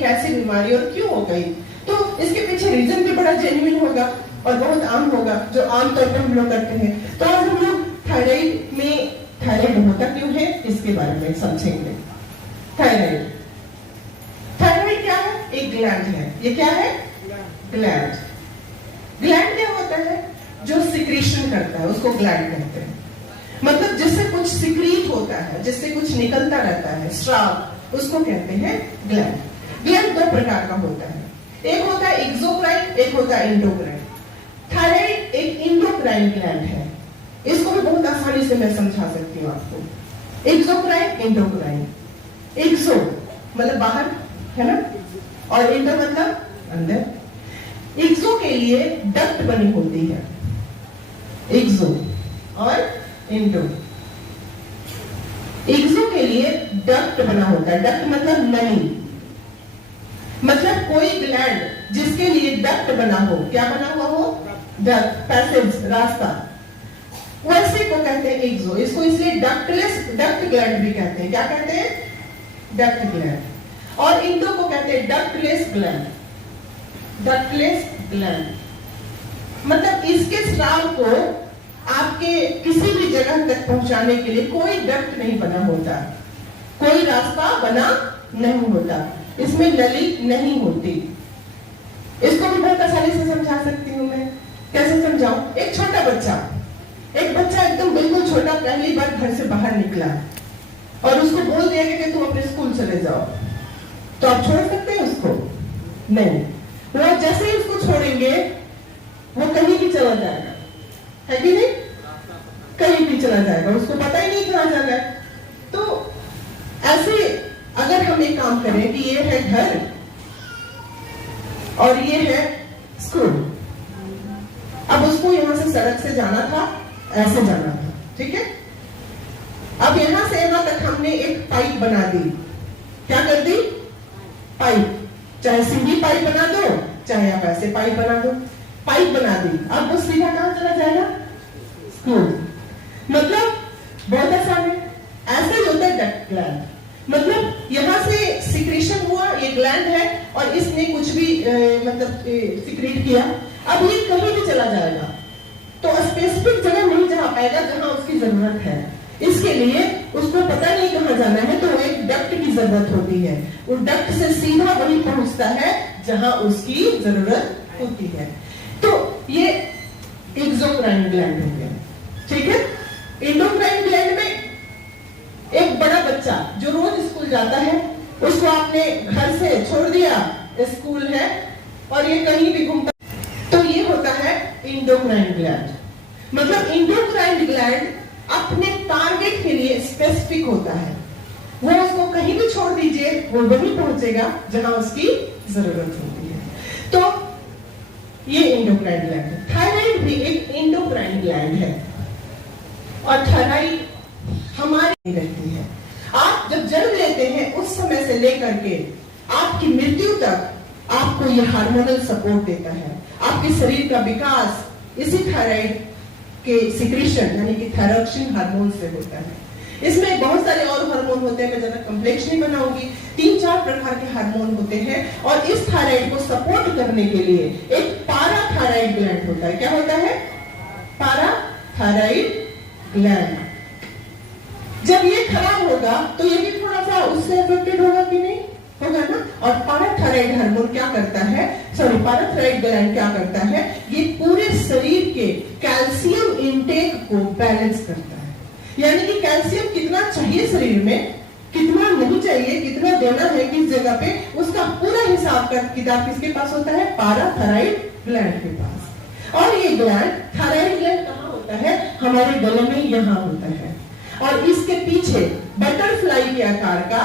एक ऐसी बीमारी और क्यों हो गई, तो इसके पीछे रीजन भी बड़ा जेन्युइन होगा और बहुत आम होगा, जो आमतौर पर हम लोग करते हैं। तो आज हम लोग थायराइड में थायराइड होता क्यों है इसके बारे में समझेंगे। थायराइड थायराइड क्या है? एक ग्लैंड है। ये क्या है? ग्लैंड। ग्लैंड क्या होता है? जो सिक्रीशन करता है उसको ग्लैंड कहते हैं। मतलब जिससे कुछ सिक्रीट होता है, जिससे कुछ निकलता रहता है, स्राव, उसको कहते हैं ग्लैंड। ग्लैंड दो प्रकार का होता है, एक होता है एक्सोक्राइन, एक होता है एंडोक्राइन। थायराइड एक एंडोक्राइन ग्लैंड है। इसको भी बहुत आसानी से मैं समझा सकती हूँ आपको। Exocrine, endocrine. एक्सो मतलब बाहर है ना, और एंडो मतलब अंदर। एक्सो के लिए डक्ट बनी होती है, एक्सो, और एंडो। एक्सो के लिए डक्ट बना होता है। डक्ट मतलब नली, मतलब कोई ग्लैंड जिसके लिए डक्ट बना हो, क्या बना हुआ हो? डक्ट, पैसेज, रास्ता, वैसे को कहते हैं एक्सो। इसको इसलिए डक्ट ग्लैंड भी कहते हैं। क्या कहते हैं? Duct gland. और एंडो को कहते हैं डक्टलेस ग्लैंड। डक्टलेस ग्लैंड मतलब इसके स्राव को आपके किसी भी जगह तक पहुंचाने के लिए कोई डक्ट नहीं बना होता, कोई रास्ता बना नहीं होता, इसमें नली नहीं होती। इसको भी बहुत आसानी से समझा सकती हूँ मैं। कैसे समझाऊं? एक छोटा बच्चा, एक बच्चा एकदम बिल्कुल छोटा पहली बार घर से बाहर निकला और उसको बोल दिया कि तुम अपने स्कूल चले जाओ, तो आप छोड़ सकते हैं उसको? नहीं। वो जैसे ही उसको छोड़ेंगे वो कहीं भी चला जाएगा, है कि नहीं? कहीं भी चला जाएगा, उसको पता ही नहीं कहां जाना है। तो ऐसे अगर हम एक काम करें कि ये है घर और ये है स्कूल, अब उसको यहां से सड़क से जाना था, ऐसे जाना था, ठीक है? अब यहां से यहां तक हमने एक पाइप बना दी। क्या कर दी? पाइप। चाहे सीधी पाइप बना दो, चाहे आप ऐसे पाइप बना दो, पाइप बना दी। अब वो सीधा कहां चला जाएगा? स्कूल। मतलब बहुत आसान है। ऐसे ही होता है डक्ट ग्लैंड। मतलब यहां से सिक्रीशन हुआ, ये ग्लैंड है और इसने कुछ भी मतलब सिक्रीट किया, अब ये कहीं भी चला जाएगा, तो स्पेसिफिक जगह नहीं जा पाएगा जहां उसकी जरूरत है। इसके लिए उसको पता नहीं कहां जाना है, तो एक डक्ट की जरूरत होती है। वो डक्ट से सीधा वही पहुंचता है जहां उसकी जरूरत होती है। तो ये एक्सोक्राइन ग्लैंड हो गया, ठीक है? एंडोक्राइन ग्लैंड में एक बड़ा बच्चा जो रोज स्कूल जाता है, उसको आपने घर से छोड़ दिया, स्कूल है और ये कहीं भी घूमता, तो ये होता है एंडोक्राइन ग्लैंड। मतलब एंडोक्राइन ग्लैंड अपने टारगेट के लिए स्पेसिफिक होता है। वो उसको कहीं भी छोड़ दीजिए, वो वहीं पहुंचेगा जहां उसकी जरूरत होती है। तो ये एंडोक्राइन ग्लैंड है। थायराइड भी एक एंडोक्राइन ग्लैंड है और थायराइड हमारी रहती है। आप जब जन्म लेते हैं उस समय से लेकर के आपकी मृत्यु तक आपको ये हार्मोनल सपोर्ट देता है। आपके शरीर का विकास इसी थायराइड के सिक्रीशन यानी कि थायरोक्सिन हार्मोन से होता है। इसमें बहुत सारे और हार्मोन होते हैं, मैं ज्यादा कॉम्प्लेक्स नहीं बनाऊंगी। 3-4 प्रकार के हार्मोन होते हैं और इस थायराइड को सपोर्ट करने के लिए एक पाराथायराइड ग्लैंड होता है। क्या होता है? पाराथायराइड ग्लैंड। जब ये खराब होगा तो ये भी थोड़ा सा उससे अफेक्टेड होगा कि नहीं? होगा ना। और पाराथायराइड हार्मोन क्या करता है, पाराथायराइड ग्लैंड क्या करता है, ये पूरे शरीर के कैल्शियम इंटेक को बैलेंस करता है। यानी कि कैल्शियम कितना चाहिए शरीर में, कितना नहीं चाहिए, कितना देना है किस जगह पे, उसका पूरा हिसाब का किताब किसके पास होता है? पाराथायराइड ग्लैंड के पास। और ये ग्लैंड, थायराइड ग्लैंड कहाँ होता है? हमारे गले में यहाँ होता है और इसके पीछे बटरफ्लाई के आकार का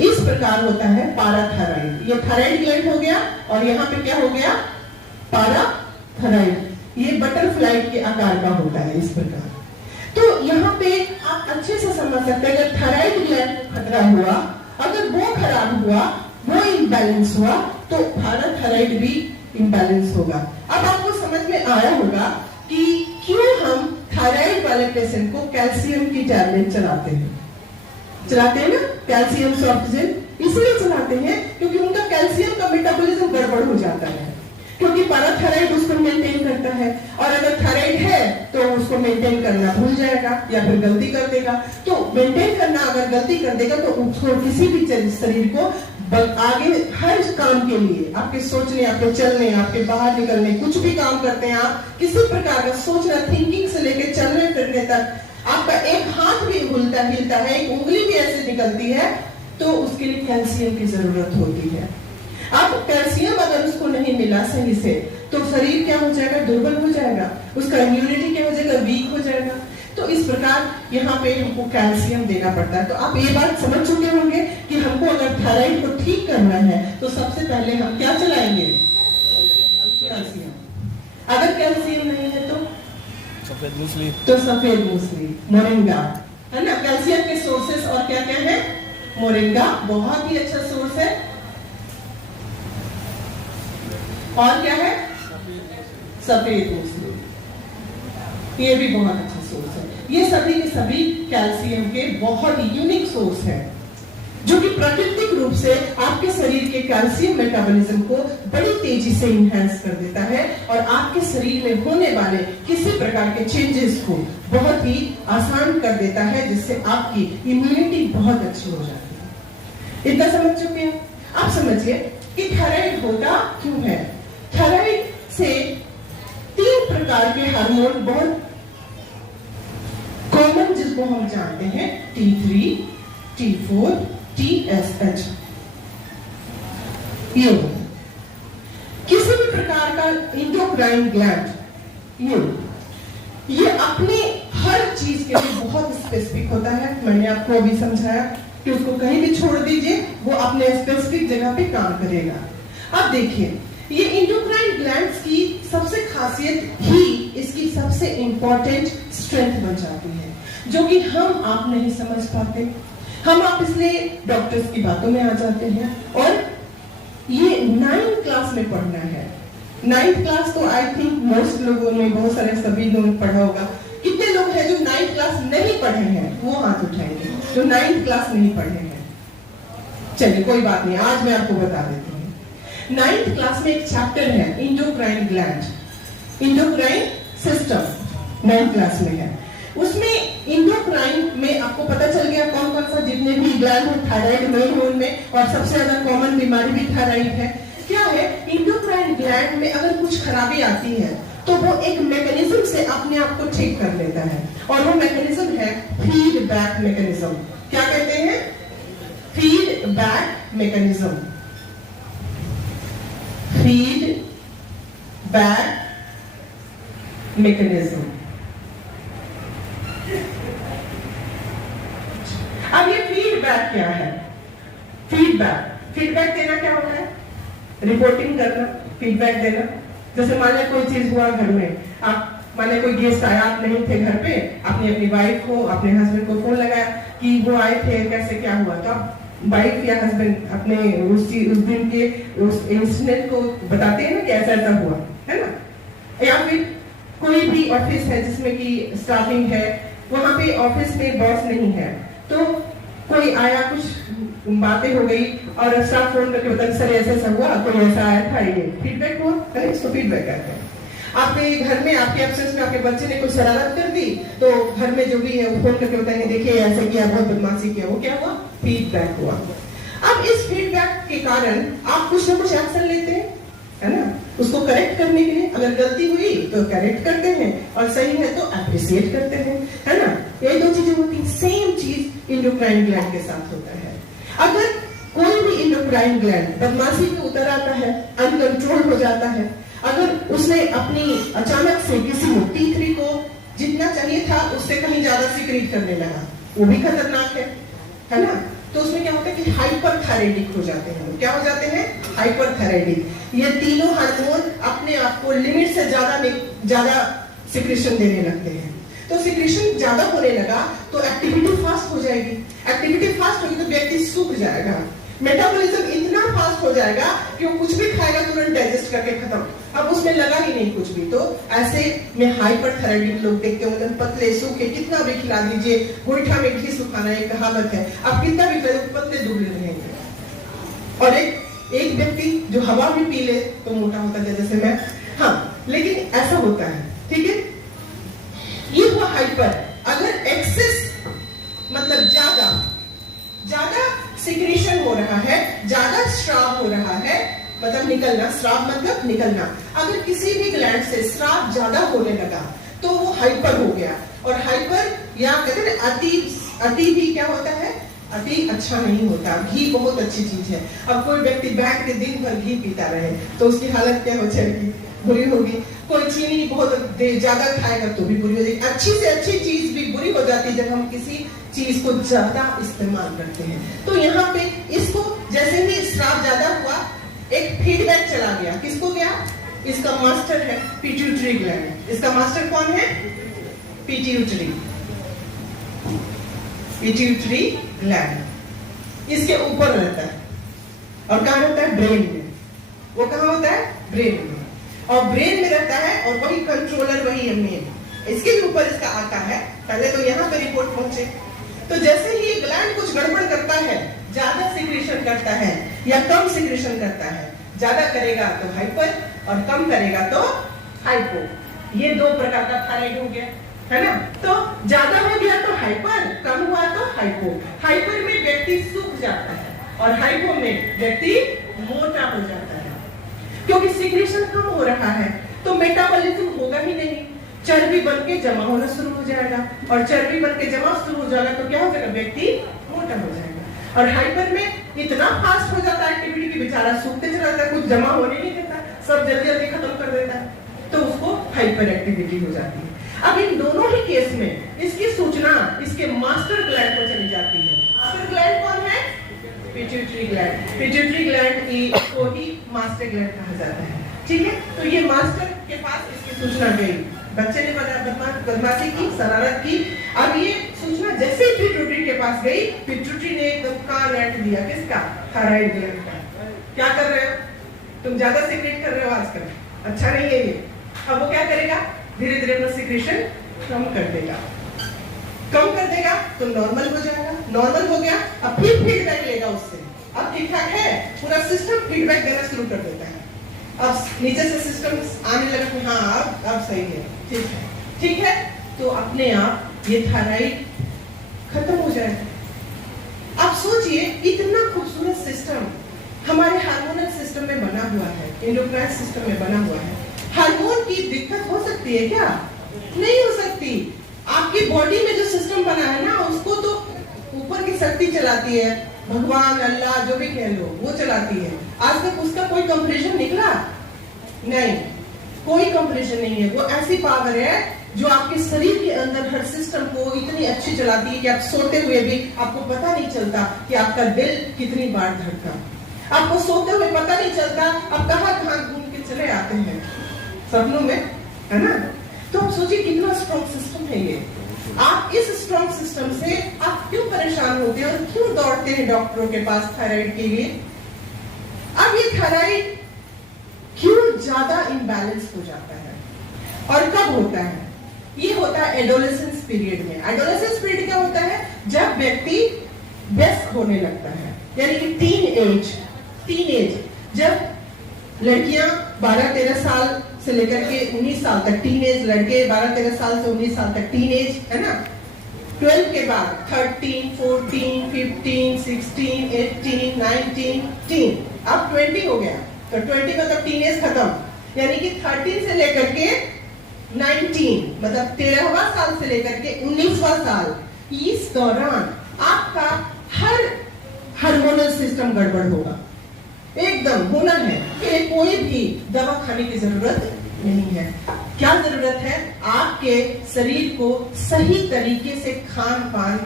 इस प्रकार होता है पाराथायराइड। ये थायराइड ग्लैंड हो गया और यहाँ पे क्या हो गया? पाराथायराइड। ये बटरफ्लाई के आकार का होता है इस प्रकार। तो यहाँ पे आप अच्छे से समझ सकते हैं, अगर थायराइड ग्लैंड खतरा हुआ, अगर वो खराब हुआ, वो इम्बैलेंस हुआ, तो पाराथायराइड भी इम्बैलेंस होगा। अब आपको समझ में आया होगा कि क्यों हम थायराइड वाले पेशेंट को कैल्शियम की टैबलेट चलाते हैं ना, कैल्शियम सॉफ्ट जेल। इसलिए चलाते हैं क्योंकि उनका कैल्शियम का मेटाबॉलिज्म गड़बड़ हो जाता है, क्योंकि पैराथायराइड उसको मेंटेन करता है, और अगर थायराइड है तो उसको मेंटेन करना भूल जाएगा या फिर गलती कर देगा। तो मेंटेन करना अगर गलती कर देगा तो उसको किसी भी शरीर को आगे हर काम के लिए, आपके सोचने, आपके चलने, आपके बाहर निकलने, कुछ भी काम करते हैं आप, किसी प्रकार का सोचना, थिंकिंग से लेकर चलने फिरने तक, आपका एक हाथ भी हिलता है, एक उंगली भी ऐसे निकलती है, तो उसके लिए कैल्शियम की जरूरत होती है। अब कैल्शियम अगर उसको नहीं मिला सही से तो शरीर क्या हो जाएगा, दुर्बल हो जाएगा, उसका इम्यूनिटी क्या हो जाएगा, वीक हो जाएगा। तो इस प्रकार यहाँ पे हमको कैल्शियम देना पड़ता है। तो आप ये बात समझ चुके होंगे कि हमको अगर थायराइड को ठीक करना है तो सबसे पहले हम क्या चलाएंगे, कैल्शियम। अगर कैल्शियम नहीं है तो सफेद मूसली, मोरिंगा, है ना। कैल्शियम के सोर्सेस और क्या क्या है, मोरिंगा बहुत ही अच्छा सोर्स है, और क्या है, सफेद मूसली, ये भी बहुत अच्छा सोर्स है। ये सभी के सभी कैल्शियम के बहुत ही यूनिक सोर्स है, जो कि प्राकृतिक रूप से आपके शरीर के कैल्शियम मेटाबॉलिज्म को बड़ी तेजी से इनहेंस कर देता है और आपके शरीर में होने वाले किसी प्रकार के चेंजेस को बहुत ही आसान कर देता है, जिससे आपकी इम्यूनिटी बहुत अच्छी हो जाती है। इतना समझ चुके हैं? आप समझिए कि थायराइड होता क्यों है। थायराइड से 3 प्रकार के हार्मोन बहुत कॉमन, जिसको हम जानते हैं T3, T4, TSH, ये किसी भी प्रकार का इंडोक्राइन ग्लैंड, ये अपने हर चीज के लिए बहुत स्पेसिफिक होता है। मैंने आपको अभी समझाया कि उसको कहीं भी छोड़ दीजिए, वो अपने स्पेसिफिक जगह पे काम करेगा। अब देखिए, ये इंडोक्राइन ग्लैंड्स की सबसे खासियत ही इसकी सबसे इंपॉर्टेंट स्ट्रेंथ बन जाती है, जो कि हम आप नहीं समझ पाते। हम आप इसलिए डॉक्टर्स की बातों में आ जाते हैं, और ये 9th क्लास में पढ़ना है। 9th क्लास तो आई थिंक मोस्ट लोगों ने, बहुत सारे सभी लोगों ने पढ़ा होगा। कितने लोग हैं जो 9th क्लास नहीं पढ़े हैं, वो हाथ उठाएंगे जो 9th क्लास नहीं पढ़े हैं। चलिए कोई बात नहीं, आज मैं आपको बता देती हूँ। 9th क्लास में एक चैप्टर है endocrine gland, endocrine system 9th class में है। उसमें इंडोक्राइन में आपको पता चल गया कौन कौन सा जितने भी ग्लैंड है थायराइड में है उनमें, और सबसे ज्यादा कॉमन बीमारी भी थायराइड है। क्या है, इंडोक्राइन ग्लैंड में अगर कुछ खराबी आती है तो वो एक मैकेनिज्म से अपने आप को ठीक कर लेता है, और वो मैकेनिज्म है फीडबैक मैकेनिज्म। क्या कहते हैं, फीडबैक मैकेनिज्म, फीडबैक मैकेनिज्म। अब ये फीडबैक क्या है, फीडबैक देना क्या होता है, रिपोर्टिंग करना, फीडबैक देना। जैसे मान लिया कोई चीज हुआ घर में, आप मान लिया कोई गेस्ट आया, आप नहीं थे घर पे, आपने अपनी वाइफ को, अपने हस्बैंड को फोन लगाया कि वो आए थे, कैसे क्या हुआ, तो आप वाइफ या हस्बैंड अपने उस दिन के उस इंसिडेंट को बताते हैं ना कि ऐसा ऐसा हुआ, है ना। या फिर कोई भी ऑफिस है जिसमें कि स्टाफिंग है, वहां पे ऑफिस में बॉस नहीं है, तो कोई आया, कुछ बातें हो गई और स्टाफ फोन करके बताते सर ऐसा ऐसा हुआ, कोई ऐसा आया था, ये फीडबैक हुआ है, इसको फीडबैक कहते हैं। आपके घर में, आपके एब्सेंस में आपके बच्चे ने कोई शरारत कर दी, तो घर में जो भी है वो फोन करके बताएंगे देखिए ऐसा किया, बहुत बदमाशी किया, वो क्या हुआ, फीडबैक हुआ। अब इस फीडबैक के कारण आप कुछ ना कुछ एक्शन लेते हैं, है ना, उसको करेक्ट करने के लिए। अगर गलती हुई तो करेक्ट करते हैं, और सही है तो अप्रिशिएट करते हैं, है ना। ये 2 चीजें होती हैं। सेम चीज इंडोक्राइन ग्लैंड के साथ होता है। अगर कोई भी इंडोक्राइन ग्लैंड बदमाशी में उतर आता है, अनकंट्रोल हो जाता है, अगर उसने अपनी अचानक से किसी T3 को जितना चाहिए था उससे कहीं ज्यादा सीक्रेट करने लगा, वो भी खतरनाक है ना। तो उसमें क्या होता है कि हाइपरथायराइडिक हो जाते हैं। क्या हो जाते हैं, हाइपरथायराइडिक। ये तीनों हार्मोन अपने आप को लिमिट से ज्यादा सिक्रेशन देने लगते हैं। तो सिक्रेशन ज्यादा होने लगा तो एक्टिविटी फास्ट हो जाएगी, एक्टिविटी फास्ट होगी तो व्यक्ति सूख जाएगा, मेटाबॉलिज्म इतना फास्ट हो जाएगा कि वो कुछ भी खाएगा तुरंत डाइजेस्ट करके खत्म, अब उसमें लगा ही नहीं कुछ भी। तो ऐसे में हाइपरथायराइडिक लोग देखते होंगे, पतले सूखे, कितना भी खिला दीजिए, गोईठा में घी सुखाना एक कहावत है, आप कितना भी करें पतले दुबले रहेंगे। और एक व्यक्ति जो हवा में पी ले तो मोटा होता है, जैसे मैं, हाँ, लेकिन ऐसा होता है, ठीक है। ये हुआ हाइपर। अगर एक्सेस मतलब ज्यादा सिक्रीशन हो रहा है, ज्यादा स्राव हो रहा है, मतलब निकलना, स्राव मतलब निकलना, अगर किसी भी ग्लैंड से स्राव ज्यादा होने लगा तो वो हाइपर हो गया। और हाइपर या कहते हैं अति भी क्या होता है, अति अच्छा नहीं होता। घी बहुत अच्छी चीज है। अब कोई व्यक्ति बैठ के दिन भर घी पीता रहे तो उसकी हालत क्या हो जाएगी, बुरी होगी। कोई चीनी बहुत ज्यादा खाएगा तो भी बुरी हो जाएगी। अच्छी से अच्छी चीज भी बुरी हो जाती है जब हम किसी चीज को ज्यादा इस्तेमाल करते हैं। तो यहाँ पे इसको जैसे ही स्राव ज्यादा हुआ, एक फीडबैक चला गया। किसको गया? इसका मास्टर है पिट्यूटरी ग्लैंड। इसका मास्टर कौन है? Pituitary gland. इसके ऊपर रहता है और कहाँ रहता है? ब्रेन में। वो कहाँ होता है? ब्रेन में। और ब्रेन में रहता है और वही कंट्रोलर, वही है मेन। इसके भी ऊपर इसका आता है। पहले तो यहाँ पे रिपोर्ट पहुंचे। तो जैसे ही ये ग्लैंड कुछ गड़बड़ करता है, ज्यादा सिक्रीशन करता है या कम सिक्रीशन करता है, ज्यादा करेगा तो हाइपर और कम करेगा तो हाइपो। ये दो प्रकार का थायराइड हो गया, है ना। तो ज्यादा हो गया तो हाइपर, कम हुआ तो हाइपो। हाइपर में व्यक्ति सूख जाता है और हाइपो में व्यक्ति मोटा हो जाता है, क्योंकि सिक्रीशन कम हो रहा है तो मेटाबॉलिज्म होगा ही नहीं। चर्बी बन के जमा होना शुरू हो जाएगा और चर्बी बन के जमा शुरू हो जाएगा तो क्या हो जाएगा? व्यक्ति मोटा हो जाएगा। और हाइपर में इतना फास्ट हो जाता है एक्टिविटी की, बेचारा सूखते चला जाता है, कुछ जमा होने नहीं देता, सब जल्दी जल्दी खत्म कर देता है, तो उसको हाइपर एक्टिविटी हो जाती है। अब इन दोनों ही केस में इसकी सूचना इसके मास्टर ग्लैंड को चली जाती है। मास्टर ग्लैंड कौन है? Pituitary gland. पिट्यूटरी ग्लैंड को ही मास्टर ग्लैंड कहा जाता है, ठीक है। तो ये मास्टर के पास इसकी सूचना गई, बच्चे ने बदमाशी की, शरारत की। अब ये सूचना जैसे ही पिट्यूटरी के पास गई, पिट्यूटरी ने एकदम कान ऐंठ दिया। किसका? थायराइड ग्लैंड का। क्या कर रहे हो तुम? ज्यादा सिक्रेट कर रहे हो आजकल, अच्छा नहीं है ये। अब वो क्या करेगा? धीरे धीरे अपना सिक्रेशन कम कर देगा तो नॉर्मल हो जाएगा। नॉर्मल हो गया, अब फिर फीडबैक लेगा उससे। अब ठीक ठाक है, पूरा सिस्टम फीडबैक देना शुरू कर देता है। अब नीचे से सिस्टम आने लगा, हाँ अब सही है, ठीक है। तो अपने आप ये थायराइड खत्म हो जाएगा। आप सोचिए, इतना खूबसूरत सिस्टम हमारे हार्मोनल सिस्टम में बना हुआ है, एंडोक्राइन सिस्टम में बना हुआ है। हार्मोन की दिक्कत हो सकती है क्या? नहीं हो सकती। आपकी बॉडी में जो सिस्टम बना है ना, उसको तो ऊपर की शक्ति चलाती है, भगवान, अल्लाह, जो भी कह लो, वो चलाती है। आज तक उसका कोई कंपैरिजन निकला? नहीं, कोई कंपैरिजन नहीं है। वो ऐसी पावर है जो आपके शरीर के अंदर हर सिस्टम को इतनी अच्छी चलाती है कि आप सोते हुए भी आपको पता नहीं चलता कि आपका दिल कितनी बार धड़का। आपको सोते हुए पता नहीं चलता आप कहाँ घूम के चले आते हैं सपनों में, है ना। तो आप सोचिए कितना स्ट्रॉन्ग सिस्टम है ये। आप इस स्ट्रॉन्ग सिस्टम से आप क्यों परेशान होते हैं और क्यों दौड़ते हैं डॉक्टरों के पास थायराइड के लिए? अब ये थायराइड क्यों ज्यादा इम्बैलेंस हो जाता है और कब होता है? ये होता है एडोलेसेंस पीरियड में। एडोलेसेंस पीरियड क्या होता है? जब व्यक्ति व्यस्क होने लगता है, यानी कि टीन एज, जब लड़कियां 12-13 साल से लेकर के 19 साल तक टीन एज, लड़के 12-13 साल से 19 साल तक टीन एज, है ना। 12 के बाद 13, 14, 15, 16, 18, 19, टीन, अब 20 हो गया तो 20 मतलब टीन एज खत्म। यानी कि 13 से लेकर के 19 मतलब 13वां साल से लेकर के 19वां साल, इस दौरान आपका हर हार्मोनल सिस्टम गड़बड़ होगा, एकदम होना है। कि कोई भी दवा खाने की जरूरत नहीं है। क्या जरूरत है? आपके शरीर को सही तरीके से खान पान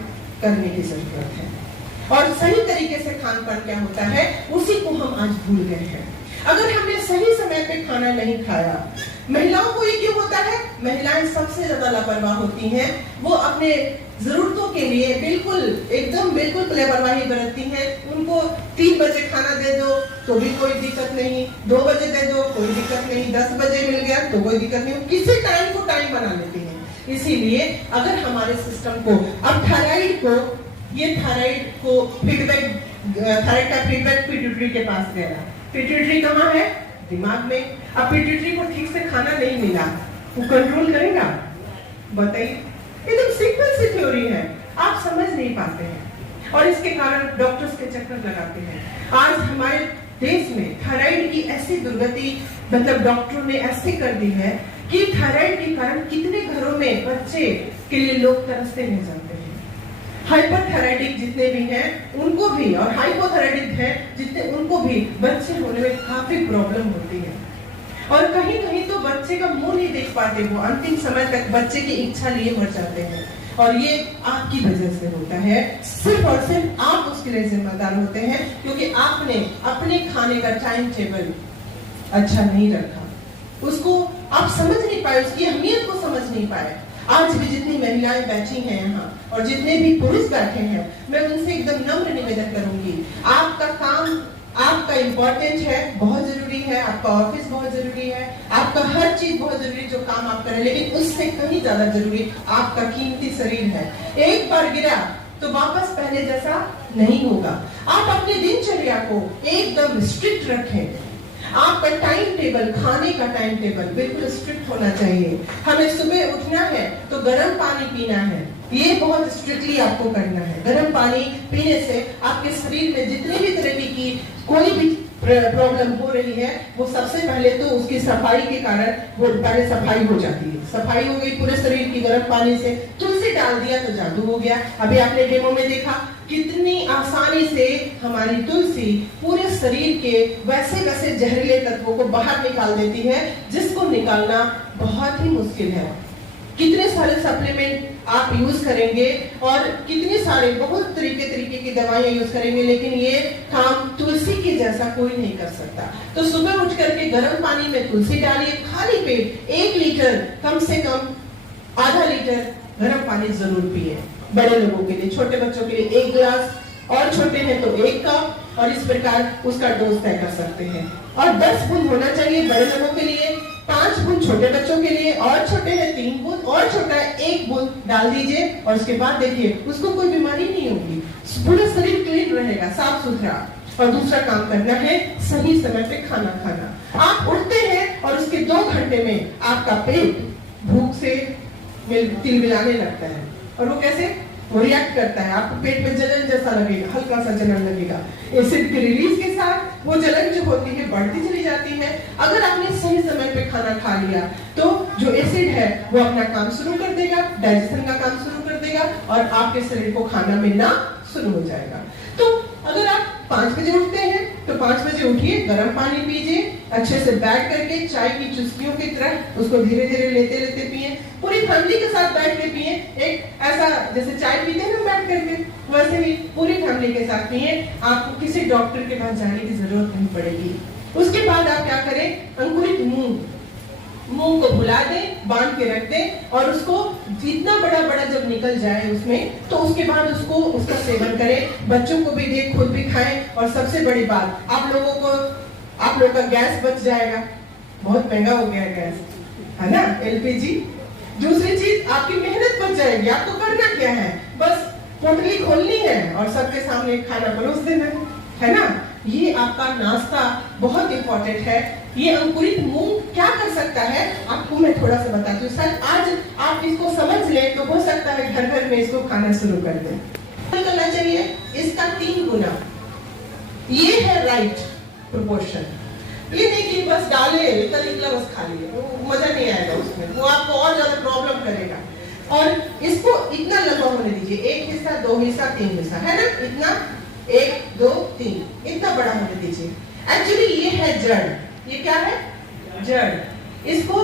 करने की जरूरत है। और सही तरीके से खान पान क्या होता है, उसी को हम आज भूल गए हैं। अगर हमने सही समय पे खाना नहीं खाया, महिलाओं को ये क्यों होता है? महिलाएं सबसे ज्यादा लापरवाह होती हैं। वो अपने जरूरतों के लिए बिल्कुल लापरवाही बरतती हैं। उनको 3 बजे खाना दे दो तो भी कोई दिक्कत नहीं, 2 बजे दे दो कोई दिक्कत नहीं, 10 बजे मिल गया तो कोई दिक्कत नहीं, किसी टाइम को टाइम बना लेती हैं। इसीलिए अगर हमारे सिस्टम को अब थायराइड को फीडबैक थायराइड का फीडबैक पिट्यूटरी के पास गया। पिट्यूटरी कहाँ है? दिमाग में। अब पिट्यूटरी को ठीक से खाना नहीं मिला, वो कंट्रोल करेगा? बताइए, एकदम सिंपल सी थ्योरी है, आप समझ नहीं पाते हैं और इसके कारण डॉक्टर्स के चक्कर लगाते हैं। आज हमारे देश में थायराइड की ऐसी दुर्गति, मतलब डॉक्टरों ने ऐसे कर दी है कि थायराइड के कारण कितने घरों में बच्चे के लिए लोग तरसते नहीं जानते हैं। हाइपरथायराइडिक जितने भी हैं उनको भी, और हाइपोथायराइडिक हैं जितने, उनको भी बच्चे होने में काफी प्रॉब्लम होती है। और कहीं कहीं तो बच्चे का मुंह नहीं देख पाते, वो अंतिम समय तक बच्चे की इच्छा लिए मर जाते हैं। और ये आपकी वजह से होता है, सिर्फ और सिर्फ आप उसके लिए जिम्मेदार होते हैं, क्योंकि आपने अपने खाने का टाइम टेबल अच्छा नहीं रखा, उसको आप समझ नहीं पाए, उसकी अहमियत को समझ नहीं पाए। आज भी जितनी महिलाएं बैठी हैं यहाँ और जितने भी पुरुष बैठे हैं, मैं उनसे एकदम नम्र निवेदन करूंगी, आपका काम, आपका इम्पोर्टेंट है, बहुत जरूरी है, आपका ऑफिस बहुत जरूरी है, आपका हर चीज बहुत जरूरी जो काम आप करें, लेकिन उससे कहीं ज्यादा जरूरी आपका कीमती शरीर है। एक बार गिरा तो वापस पहले जैसा नहीं होगा। आप अपने दिनचर्या को एकदम स्ट्रिक्ट रखें। आपका टाइम टेबल, खाने का टाइम टेबल बिल्कुल स्ट्रिक्ट होना चाहिए। हमें सुबह उठना है तो गर्म पानी पीना है, ये बहुत स्ट्रिक्टली आपको करना है। गर्म पानी पीने से आपके शरीर में जितने भी तरह की कोई भी प्रॉब्लम हो रही है, वो सबसे पहले तो उसकी सफाई के कारण वो पहले सफाई हो जाती है। सफाई हो गई पूरे शरीर की गर्म पानी से, तुलसी डाल दिया तो जादू हो गया। अभी आपने डेमो में देखा कितनी आसानी से हमारी तुलसी पूरे शरीर के वैसे वैसे जहरीले तत्वों को बाहर निकाल देती है, जिसको निकालना बहुत ही मुश्किल है। कितने सारे सप्लीमेंट आप यूज करेंगे और कितने सारे बहुत तरीके की दवाइयां यूज करेंगे, लेकिन ये काम तुलसी के जैसा कोई नहीं कर सकता। तो सुबह उठ करके गर्म पानी में तुलसी डालिए, खाली पेट 1 लीटर, कम से कम आधा लीटर गर्म पानी जरूर पिए। बड़े लोगों के लिए, छोटे बच्चों के लिए 1 गिलास, और छोटे हैं तो 1 कप, और इस प्रकार उसका डोज तय कर सकते हैं। और 10 बूंद होना चाहिए बड़े लोगों के लिए, 5 बूंद छोटे बच्चों के लिए, और छोटे हैं 3 बूंद, और छोटा है 1 बूंद डाल दीजिए। और उसके बाद देखिए उसको कोई बीमारी नहीं होगी, पूरा शरीर क्लीन रहेगा, साफ सुथरा। और दूसरा काम करना है, सही समय पे खाना खाना। आप उठते हैं और उसके 2 घंटे में आपका पेट भूख से तिलमिलाने लगता है, और वो कैसे, वो रिएक्ट करता है, आपको पेट में जलन जैसा लगेगा, हल्का सा जलन लगेगा। एसिड के रिलीज के साथ वो जलन जो होती है बढ़ती चली जाती है। अगर आपने सही समय पे खाना खा लिया तो जो एसिड है वो अपना काम शुरू कर देगा, डाइजेशन का काम शुरू कर देगा, और आपके शरीर को खाना मिलना शुरू हो जाएगा। तो अगर आप 5 बजे उठते हैं तो 5 बजे उठिए, गर्म पानी पीजिए, अच्छे से बैठ करके चाय की चुस्कियों की तरह उसको धीरे धीरे लेते लेते पिए। पूरी फैमिली के साथ बैठ के पिए, एक ऐसा जैसे चाय पीते हैं ना बैठ करके, वैसे ही पूरी फैमिली के साथ पिए। आपको किसी डॉक्टर के पास जाने की जरूरत नहीं पड़ेगी। उसके बाद आप क्या करें, अंकुरित मूंग को भुला दें, बांध के रख दें, और उसको जितना बड़ा बड़ा जब निकल जाए उसमें, तो उसके बाद उसको उसका सेवन करें। बच्चों को भी दें, खुद भी खाएं। और सबसे बड़ी बात, आप लोगों का गैस बच जाएगा, बहुत महंगा हो गया गैस, है ना, एलपीजी। दूसरी चीज, आपकी मेहनत बच जाएगी। आपको करना क्या है, बस पोटली खोलनी है और सबके सामने खाना परोस देना है ना। ये आपका नाश्ता बहुत इंपॉर्टेंट है। ये अंकुरित मूंग क्या कर सकता है, आपको मैं थोड़ा सा बताती हूँ। सर आज आप इसको समझ लें तो हो सकता है घर घर में इसको खाना शुरू कर दें। करना चाहिए इसका 3 गुना, ये है राइट प्रोपोर्शन। ये नहीं कि बस डाले इतना निकला बस खा लिए, वो मजा नहीं आएगा उसमें, वो आपको और ज्यादा प्रॉब्लम करेगा। और इसको इतना लंबा होने दीजिए, 1 हिस्सा, 2 हिस्सा, 3 हिस्सा, है ना, इतना 1 2 3 इतना बड़ा होने दीजिए। एक्चुअली ये है जड़, ये क्या है, जड़। इसको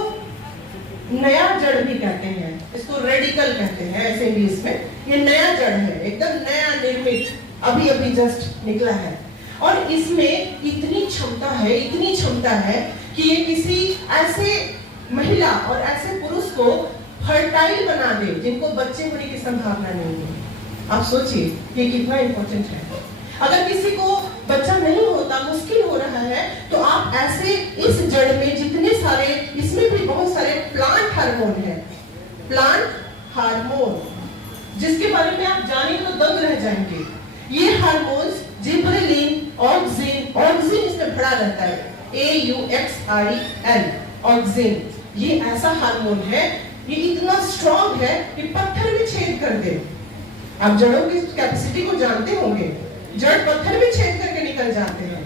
नया जड़ भी कहते हैं, इसको रेडिकल कहते हैं ऐसे इंग्लिश में। ये नया जड़ है, एकदम नया निर्मित, अभी अभी जस्ट निकला है। और इसमें इतनी क्षमता है कि ये किसी ऐसे महिला और ऐसे पुरुष को फर्टाइल बना दे जिनको बच्चे होने की संभावना नहीं है। आप सोचिए ये कितना इंपॉर्टेंट है। अगर किसी को बच्चा नहीं होता, मुश्किल हो रहा है, तो आप ऐसे इस जड़ में जितने सारे, इसमें भी बहुत सारे प्लांट हार्मोन है, प्लांट हार्मोन जिसके बारे में आप जाने तो दंग रह जाएंगे। ये हार्मोन्स जिबरेलिन, ऑक्सिन, ऑक्सिन इसमें बड़ा रहता है, AUXIN, ऑक्सिन। ये ऐसा हार्मोन है, ये इतना स्ट्रॉन्ग है कि पत्थर में छेद कर दे। आप जड़ों की कैपेसिटी को जानते होंगे, जड़ पत्थर में छेद करके निकल जाते हैं।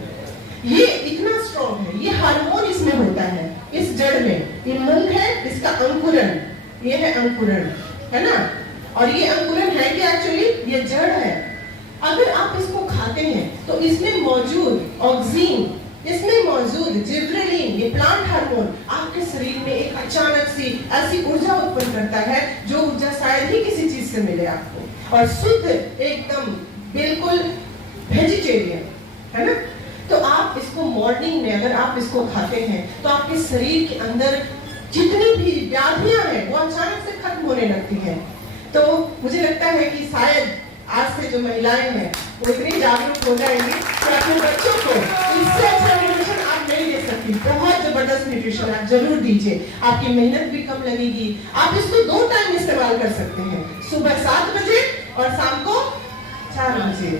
ये इतना स्ट्रॉन्ग है, ये हार्मोन इसमें होता है, इस जड़ में। ये मूंग है, इसका अंकुरण, ये है अंकुरण, है ना। और ये अंकुरण है कि एक्चुअली ये जड़ है। अगर आप इसको खाते हैं तो इसमें मौजूद ऑक्सिन, इसमें मौजूद जिब्रेलिन, ये प्लांट हार्मोन आपके शरीर में एक अचानक सी ऐसी ऊर्जा उत्पन्न करता है जो ऊर्जा शायद ही किसी चीज से मिले आपको। और शुद्ध एकदम बिल्कुल वेजिटेरियन, है ना। तो आप इसको मॉर्निंग में अगर आप इसको खाते हैं तो आपके शरीर के अंदर जितनी भी व्याधियां हैं वो अचानक से खत्म होने लगती हैं। तो मुझे लगता है कि शायद आज से जो महिलाएं हैं वो इतनी जागरूक हो जाएंगी कि अपने बच्चों को इससे अच्छा न्यूट्रिशन आप नहीं दे सकती। बहुत जबरदस्त न्यूट्रिशन आप जरूर दीजिए, आपकी मेहनत भी कम लगेगी। आप इसको 2 टाइम इस्तेमाल कर सकते हैं, सुबह 7 बजे और शाम को 4 बजे।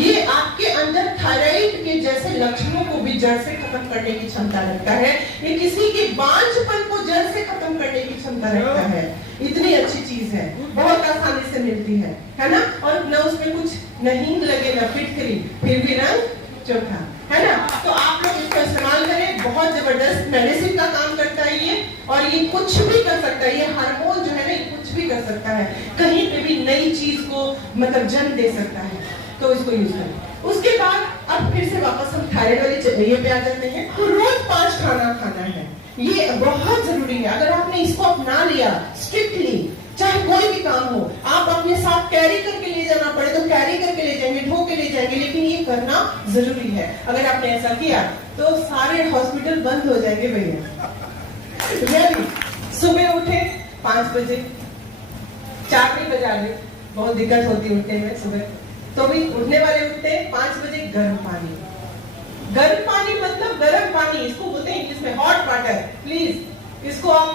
ये आपके अंदर थायराइड के जैसे लक्षणों को भी जड़ से खत्म करने की क्षमता रखता है। ये किसी के बांझपन को जड़ से खत्म करने की क्षमता रखता है। इतनी अच्छी चीज है, बहुत आसानी से मिलती है ना। और न उसमें कुछ नहीं लगे न फिटकरी, फिर भी रंग चोखा, है ना। तो आप लोग इसका इस्तेमाल करें, बहुत जबरदस्त मेडिसिन का काम करता है ये। और ये कुछ भी कर सकता है, ये हार्मोन जो है ना, ये कुछ भी कर सकता है, कहीं पे भी नई चीज को मतलब जन्म दे सकता है। तो इसको यूज करें। उसके बाद अब फिर से वापस हम थायराइड वाली ये पे आ जाते हैं। तो रोज 5 खाना खाना है, ये बहुत जरूरी है। अगर आपने इसको अपना लिया स्ट्रिक्टली, चाहे कोई भी काम हो, आप अपने साथ कैरी करके ले जाना पड़े तो कैरी करके ले जाएंगे, ढो के ले जाएंगे, लेकिन ये करना जरूरी है। अगर आपने ऐसा किया तो सारे हॉस्पिटल बंद हो जाएंगे भैया। सुबह उठे 5 बजे, 4 नहीं बजा रहे, बहुत दिक्कत होती उठने में सुबह, तो भी उठने वाले उठते हैं 5 बजे। गर्म पानी, गर्म पानी मतलब गर्म पानी, इसको बोलते हैं इंग्लिश में हॉट वाटर। प्लीज इसको आप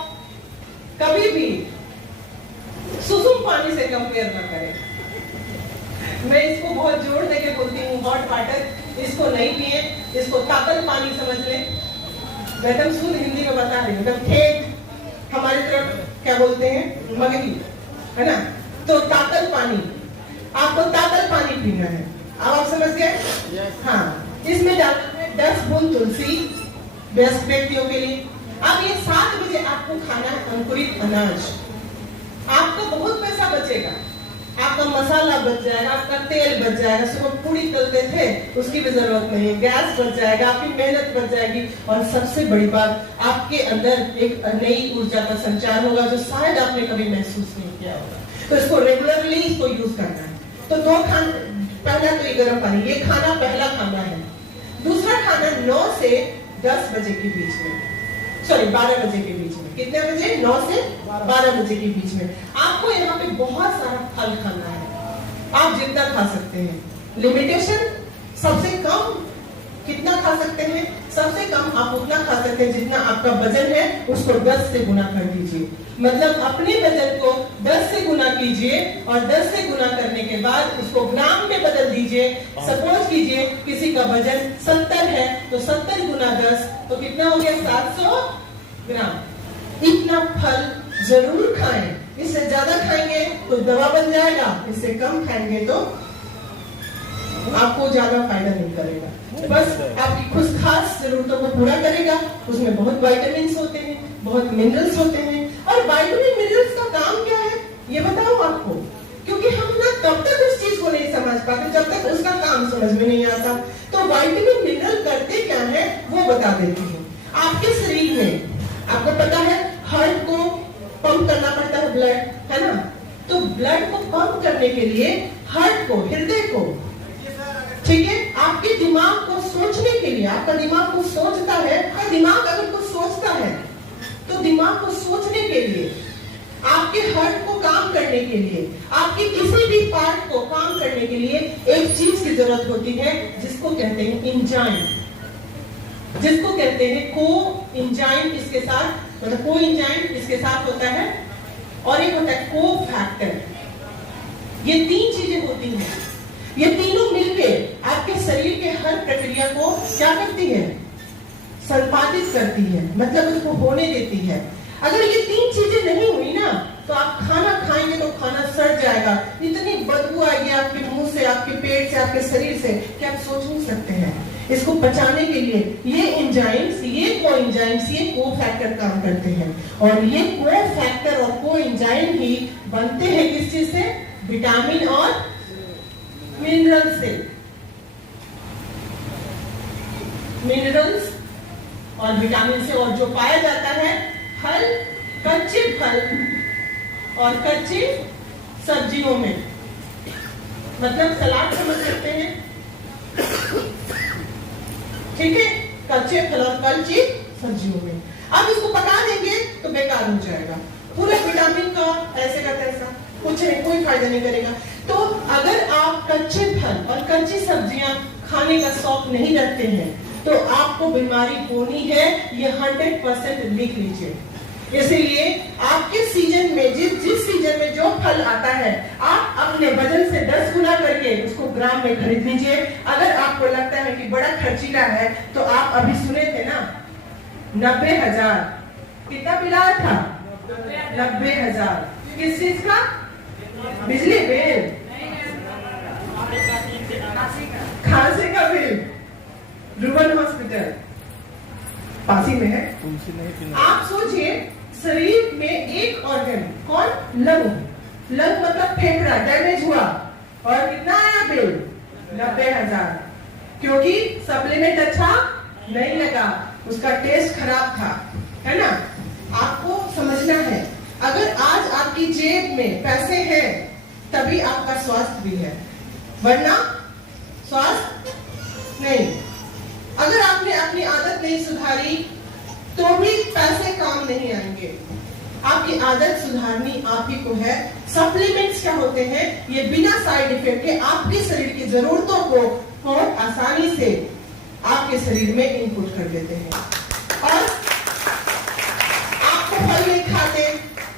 कभी भी सुसुम पानी से कंपेयर ना करें। मैं इसको बहुत जोर देके बोलती हूँ हॉट वाटर, इसको नहीं पिए, इसको तातल पानी समझ लें। एकदम शुद्ध हिंदी में बता रही हूँ, एकदम ठेठ हमारी तरफ क्या बोलते हैं, मगही, है ना। तो तातल पानी, आपको तातल पानी पीना है। अब आप समझ गए? हाँ, इसमें डालना है 10 बूंद तुलसी, वयस्क व्यक्तियों के लिए। अब ये 7 बजे आपको खाना है अंकुरित अनाज। आपका बहुत पैसा बचेगा, आपका मसाला बच जाएगा, आपका तेल बच जाएगा। सुबह पूरी तलते थे उसकी भी जरूरत नहीं है, गैस बच जाएगा, आपकी मेहनत बच जाएगी। और सबसे बड़ी बात, आपके अंदर एक नई ऊर्जा का संचार होगा जो शायद आपने कभी महसूस नहीं किया होगा। तो इसको रेगुलरली इसको यूज करना है। तो 2 खाना, पहला तो ये गर्म पानी, ये खाना पहला खाना है। दूसरा खाना 9 से 10 बजे के बीच में, सॉरी 12 बजे के बीच में। कितने बजे? 9 से 12 बजे के बीच में। आपको यहाँ पे बहुत सारा फल खाना है, आप जितना खा सकते हैं। लिमिटेशन सबसे कम कितना खा सकते हैं? सबसे कम आप उतना खा सकते हैं जितना आपका वजन है, उसको 10 से गुना कर दीजिए। मतलब अपने वजन को 10 से गुना कीजिए और 10 से गुना करने के बाद उसको ग्राम में बदल दीजिए। सपोज कीजिए किसी का वजन 70 है तो 70 गुना 10 तो कितना हो गया? 700 ग्राम। इतना फल जरूर खाएं। इससे ज्यादा खाएंगे तो दवा बन जाएगा, इससे कम खाएंगे तो आपको ज्यादा फायदा नहीं करेगा, बस आपकी कुछ खास जरूरतों को पूरा करेगा। उसमें बहुत विटामिन होते हैं, बहुत मिनरल्स होते हैं। और विटामिन मिनरल्स का काम क्या है ये बताऊं आपको, क्योंकि हम ना तब तक उस चीज को नहीं समझ पाते जब तक उसका काम समझ में नहीं आता। तो विटामिन मिनरल करते क्या है वो बता देती हूँ। आपके शरीर में आपको पता है हार्ट को पंप करना पड़ता है, ब्लड, है ना। तो ब्लड को पंप करने के लिए हार्ट को, हृदय को, ठीक है, आपके दिमाग को सोचने के लिए, आपका दिमाग को सोचता है। आपका दिमाग अगर कुछ सोचता है तो दिमाग को सोचने के लिए, आपके हार्ट को काम करने के लिए, आपके किसी भी पार्ट को काम करने के लिए एक चीज की जरूरत होती है जिसको कहते हैं इंजाइम, जिसको कहते हैं को इंजाइम। इसके साथ मतलब को इंजाइम इसके साथ होता है और एक होता है को फैक्टर। ये 3 चीजें होती हैं। ये तीनों मिलके आपके शरीर के हर प्रक्रिया को क्या करती है? संपादित करती है, मतलब उसको होने देती है। अगर ये तीन चीजें नहीं हुई ना तो आप खाना खाएंगे तो खाना सड़ जाएगा, इतनी बदबू आएगी आपके मुंह से, आपके पेट से, आपके शरीर से कि आप सोच नहीं सकते हैं। इसको पचाने के लिए ये एंजाइम्स, ये कोएंजाइम्स, ये कोफैक्टर काम करते हैं और ये कोफैक्टर और कोएंजाइम ही बनते हैं किस चीज से? विटामिन और मिनरल से। मिनरल्स और विटामिन से, और जो पाया जाता है फल, कच्चे फल और कच्ची सब्जियों में, मतलब सलाद समझ सकते हैं, ठीक है, कच्चे फल और कच्ची सब्जियों में। अब इसको पका देंगे तो बेकार हो जाएगा, पूरा विटामिन का ऐसे का तैसा, कुछ नहीं, कोई फायदा नहीं करेगा। तो अगर आप कच्चे फल और कच्ची सब्जियां खाने का शौक नहीं रखते हैं तो आपको बीमारी होनी है, ये 100% लिख लीजिए। इसलिए आपके सीजन में जिस सीजन में जो फल आता है आप अपने वजन से 10 गुना करके उसको ग्राम में खरीद लीजिए। अगर आपको लगता है कि बड़ा खर्चीला है तो आप अभी सुने थे ना 90,000 कितना बिल आया था? 90,000 किस चीज का? बिजली बिल, खांसी का बिल, रूरल हॉस्पिटल पासी में है। आप सोचिए शरीर में एक ऑर्गन, कौन? लंग। लंग मतलब फेफड़ा डैमेज हुआ और कितना आया बिल? 90,000, क्योंकि सप्लीमेंट अच्छा नहीं लगा, उसका टेस्ट खराब था, है ना? आपको समझना है, अगर आज आपकी जेब में पैसे हैं तभी आपका स्वास्थ्य भी है, वरना स्वास्थ्य नहीं। अगर आपने अपनी आदत नहीं सुधारी तो भी पैसे काम नहीं आएंगे। आपकी आदत सुधारनी आप ही को है। सप्लीमेंट्स क्या होते हैं? ये बिना साइड इफेक्ट के आपके शरीर की जरूरतों को बहुत आसानी से आपके शरीर में इनपुट कर देते हैं। और आपको फल नहीं खाते,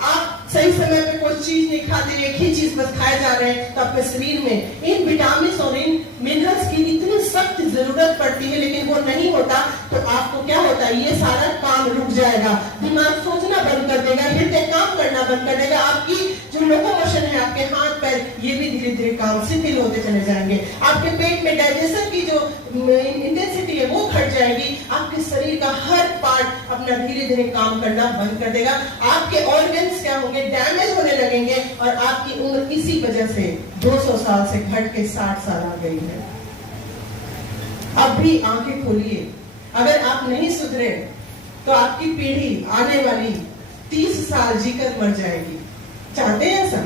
आप सही समय पे कोई चीज नहीं खाते, एक ही चीज बस खाए जा रहे हैं, तो आपके शरीर में इन विटामिन और इन मिनरल्स की इतनी सख्त जरूरत पड़ती है, लेकिन वो नहीं होता तो आपको क्या होता है? ये सारा काम रुक जाएगा, दिमाग सोचना बंद कर देगा, हृदय काम करना बंद कर देगा, आपकी जो लोकोमोशन है, आपके हाथ पैर, ये भी धीरे धीरे काम शिथिल होते चले जाएंगे, आपके पेट में डाइजेशन की जो इंटेंसिटी है वो घट जाएगी, आपके शरीर का हर पार्ट अपना धीरे धीरे काम करना बंद कर देगा, आपके ऑर्गन्स क्या होंगे? डैमेज होने लगेंगे और आपकी उम्र इसी वजह से 200 साल से घट के 60 साल आ गई है। अब भी आंखें खोलिए, अगर आप नहीं सुधरे तो आपकी पीढ़ी आने वाली 30 साल जीकर मर जाएगी। चाहते हैं ऐसा?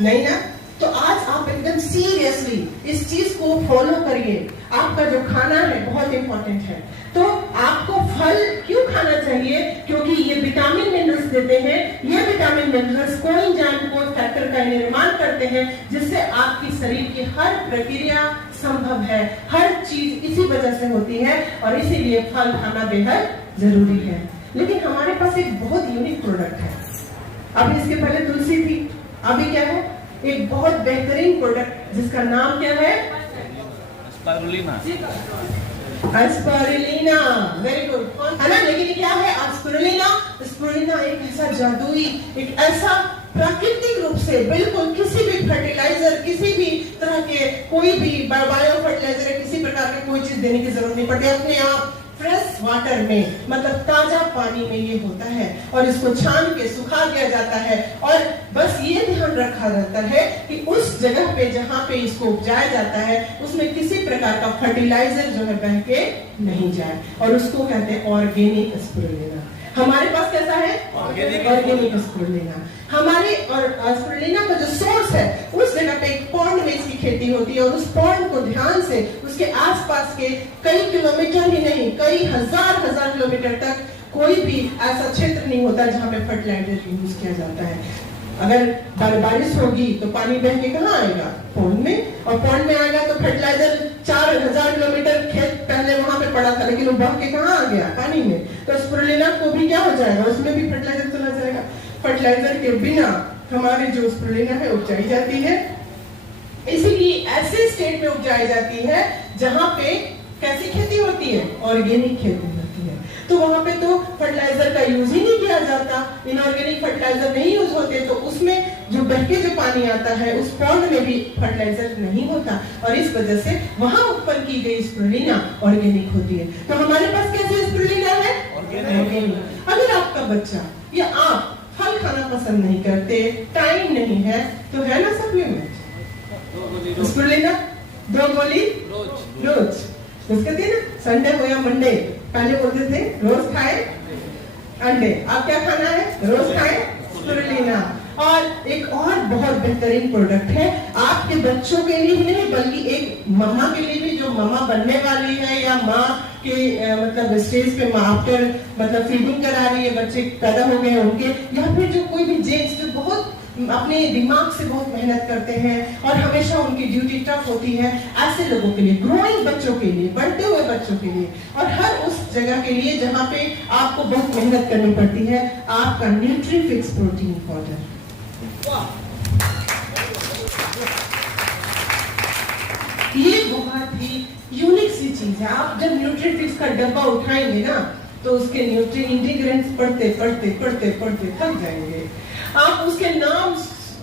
नहीं ना? तो आज आप एकदम सीरियसली इस चीज को फॉलो करिए। आपका जो खाना है बहुत इंपॉर्टेंट है। तो आपको फल क्यों खाना चाहिए? क्योंकि ये विटामिन मिनरल्स देते हैं। ये विटामिन मिनरल्स कोएंजाइम कोफैक्टर का निर्माण करते हैं, जिससे आपकी शरीर की हर प्रक्रिया संभव है। हर चीज इसी वजह से होती है और इसीलिए फल खाना बेहद जरूरी है। लेकिन हमारे पास एक बहुत यूनिक प्रोडक्ट है। अभी इसके पहले तुलसी थी, अभी क्या है? एक बहुत बेहतरीन प्रोडक्ट जिसका नाम क्या है? स्पाइरुलिना। स्पाइरुलिना, वेरी गुड, है ना? लेकिन क्या है स्पाइरुलिना? स्पाइरुलिना एक ऐसा जादुई, एक ऐसा प्राकृतिक रूप से बिल्कुल किसी भी फर्टिलाइजर, किसी भी तरह के कोई भी बायो फर्टिलाइजर, किसी प्रकार की कोई चीज देने की जरूरत नहीं पड़ती। अपने आप फ्रेश वाटर में, मतलब ताजा पानी में ये होता है और इसको छान के सुखा दिया जाता है और बस ये ध्यान रखा जाता है कि उस जगह पे जहाँ पे इसको उपजाया जाता है उसमें किसी प्रकार का फर्टिलाइजर जो है बह के नहीं जाए, और उसको कहते हैं ऑर्गेनिक स्पाइरुलिना। हमारे पास कैसा है? Organic spirulina. हमारे और स्पाइरुलिना का जो सोर्स है उस जगह पे एक पॉन्ड में इसकी खेती होती है और उस पॉन्ड को ध्यान से उसके आसपास के कई किलोमीटर ही नहीं, कई हजार किलोमीटर तक कोई भी ऐसा क्षेत्र नहीं होता जहाँ पे फर्टिलाइजर यूज किया जाता है। अगर बारिश होगी तो पानी बह के कहाँ आएगा? पॉन्ड में, और पॉन्ड में आएगा तो फर्टिलाइजर 4000 किलोमीटर खेत पहले वहां पे पड़ा था, लेकिन वो बह के कहाँ आ गया? पानी में। तो स्पाइरुलिना को भी क्या हो जाएगा? उसमें भी फर्टिलाइजर चला जाएगा। फर्टिलाइजर के बिना हमारी जो स्पाइरुलिना है उपजाई जाती है इसीलिए ऐसे स्टेट में उपजाई जाती है जहां पे कैसी खेती होती है, ऑर्गेनिक खेती होती है। तो वहां पे तो फर्टिलाइजर का यूज ही नहीं किया जाता, इनऑर्गेनिक फर्टिलाइजर नहीं यूज होते, तो उसमें जो बहके जो पानी आता है उस पॉन्ड में भी फर्टिलाइजर नहीं होता, और इस वजह से वहां उत्पन्न की गई स्पिरुलिना ऑर्गेनिक होती है। तो हमारे पास कैसे स्पिरुलिना है? ऑर्गेनिक। अगर आपका बच्चा या आप फल खाना पसंद नहीं करते, टाइम नहीं है, तो है ना सप्लीमेंट स्पिरुलिना 2 गोली रोज। कहते हैं ना, संडे हो या मंडे, पहले बोलते थे रोज खाए अंडे, अब क्या खाना है? रोज खाए स्पिरुलिना। और एक और बहुत बेहतरीन प्रोडक्ट है आपके बच्चों के लिए ही नहीं, बल्कि एक मम्मा के लिए भी, जो मम्मा बनने वाली है या माँ के मतलब स्टेज पे आफ्टर मतलब फीडिंग करा रही है, बच्चे पैदा हो गए हैं उनके, या फिर जो कोई भी जेंट्स जो बहुत अपने दिमाग से बहुत मेहनत करते हैं और हमेशा उनकी ड्यूटी टफ होती है, ऐसे लोगों के लिए, ग्रोइंग बच्चों के लिए, बढ़ते हुए बच्चों के लिए, और हर उस जगह के लिए जहां पे आपको बहुत मेहनत करनी पड़ती है, आपका न्यूट्रीफिक्स प्रोटीन पाउडर। ये बहुत ही यूनिक सी चीज है। आप जब न्यूट्रीफिक्स का डब्बा उठाएंगे ना, तो उसके न्यूट्री इंग्रेडिएंट्स पढ़ते पढ़ते पढ़ते पढ़ते थक जाएंगे। आप उसके नाम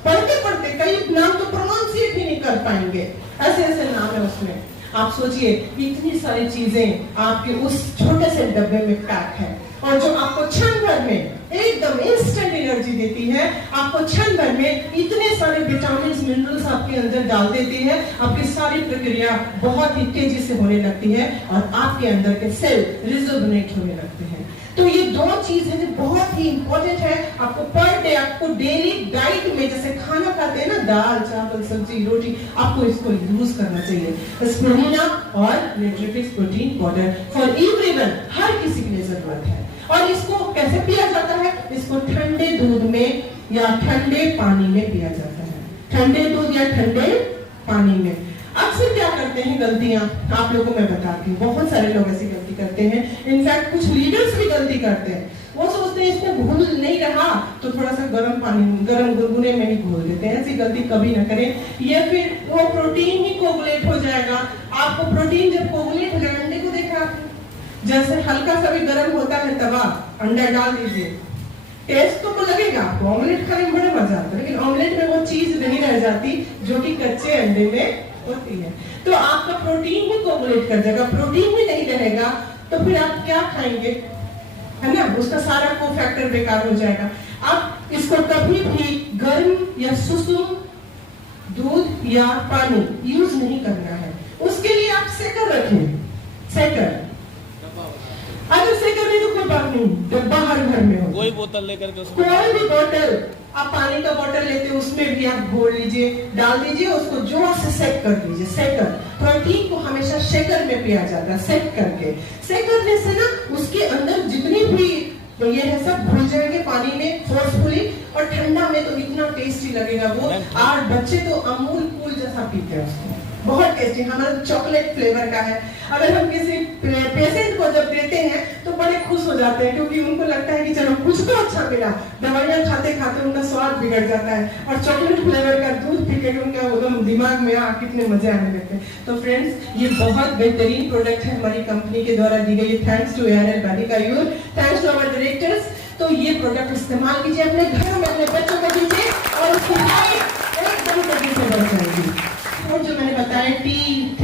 पढ़ते पढ़ते कई नाम तो प्रोनाउंसिएट ही नहीं कर पाएंगे, ऐसे ऐसे नाम है उसमें। आप सोचिए इतनी सारी चीजें आपके उस छोटे से डब्बे में पैक है, और जो आपको क्षण भर में एकदम इंस्टेंट एनर्जी देती है, आपको क्षण भर में इतने सारे विटामिन मिनरल्स आपके अंदर डाल देती है, आपकी सारी प्रक्रिया बहुत ही तेजी से होने लगती है और आपके अंदर के सेल रिजोनेट होने लगते हैं। तो ये 2 चीज है जो बहुत ही इंपॉर्टेंट है। आपको पर डे, आपको डेली डाइट में, जैसे खाना खाते हैं ना, दाल चावल सब्जी रोटी, आपको इसको यूज करना चाहिए। स्पिरुलिना और न्यूट्रीफिक्स प्रोटीन पाउडर फॉर एवरीवन, हर किसी के लिए जरूरत है। और इसको कैसे पिया जाता है? इसको ठंडे दूध में या ठंडे पानी में पिया जाता है। ठंडे दूध या ठंडे पानी में। अक्सर क्या करते हैं गलतियां, आप लोगों को मैं बताती हूँ, बहुत सारे लोग ऐसी गलती करते हैं, इनफैक्ट कुछ लीडर्स भी गलती करते हैं। वो सोचते हैं इसको घुल नहीं रहा तो थोड़ा सा गर्म पानी, गर्म गुनगुने में ही घोल देते हैं। ऐसी गलती कभी ना करें। या फिर वो प्रोटीन ही कोगुलेट हो जाएगा। आपको प्रोटीन जब कोगुलेट हो जाएगा, अंडे को देखा आपने, जैसे हल्का सा भी गर्म होता है तवा, अंडा डाल दीजिए, टेस्ट तो लगेगा आपको, ऑमलेट खाने में बड़ा मजा आता है, लेकिन ऑमलेट में वो चीज नहीं रह जाती जो कि कच्चे अंडे में होती है। तो आपका प्रोटीन भी कोगुलेट कर देगा, प्रोटीन भी नहीं रहेगा, तो फिर आप क्या खाएंगे, है ना? उसका सारा को फैक्टर बेकार हो जाएगा। आप इसको कभी भी गर्म या सुसुम दूध या पानी यूज नहीं करना है। उसके लिए आप सेकर रखें, सेकर। अगर सेकर नहीं तो कोई बात नहीं, डब्बा हर घर में हो, कोई बोतल लेकर के उसमें, कोई भी बोतल, आप पानी का बोतल लेते हैं उसमें भी आप घोल लीजिए, डाल दीजिए, उसको जोर से सेक कर दीजिए। सेकर, प्रोटीन को हमेशा शेकर में पिया जाता है, सेक करके। सेक करने से ना उसके अंदर जितनी भी तो ये है सब घुल जाएंगे पानी में फोर्सफुली, और ठंडा में तो इतना टेस्टी लगेगा वो। और बच्चे तो अमूल कूल जैसा पीते हैं उसको, बहुत टेस्टी, हमारा चॉकलेट फ्लेवर का है। अगर हम किसी पेशेंट को जब देते हैं तो बड़े खुश हो जाते हैं, क्योंकि उनको लगता है कि चलो कुछ तो अच्छा मिला। दवाइयां खाते खाते उनका स्वाद बिगड़ जाता है, और चॉकलेट फ्लेवर का दूध पी के उनका एकदम दिमाग में कितने मजे आने लगते हैं। तो फ्रेंड्स, ये बहुत बेहतरीन प्रोडक्ट है हमारी कंपनी के द्वारा दी गई, thanks to ARL Badikayur, thanks to our directors. तो ये प्रोडक्ट इस्तेमाल कीजिए अपने घरों में, अपने बच्चों को दीजिए, और उसकी हाइट एकदम तेजी से बढ़ जाएगी। और जो मैंने बताया T3,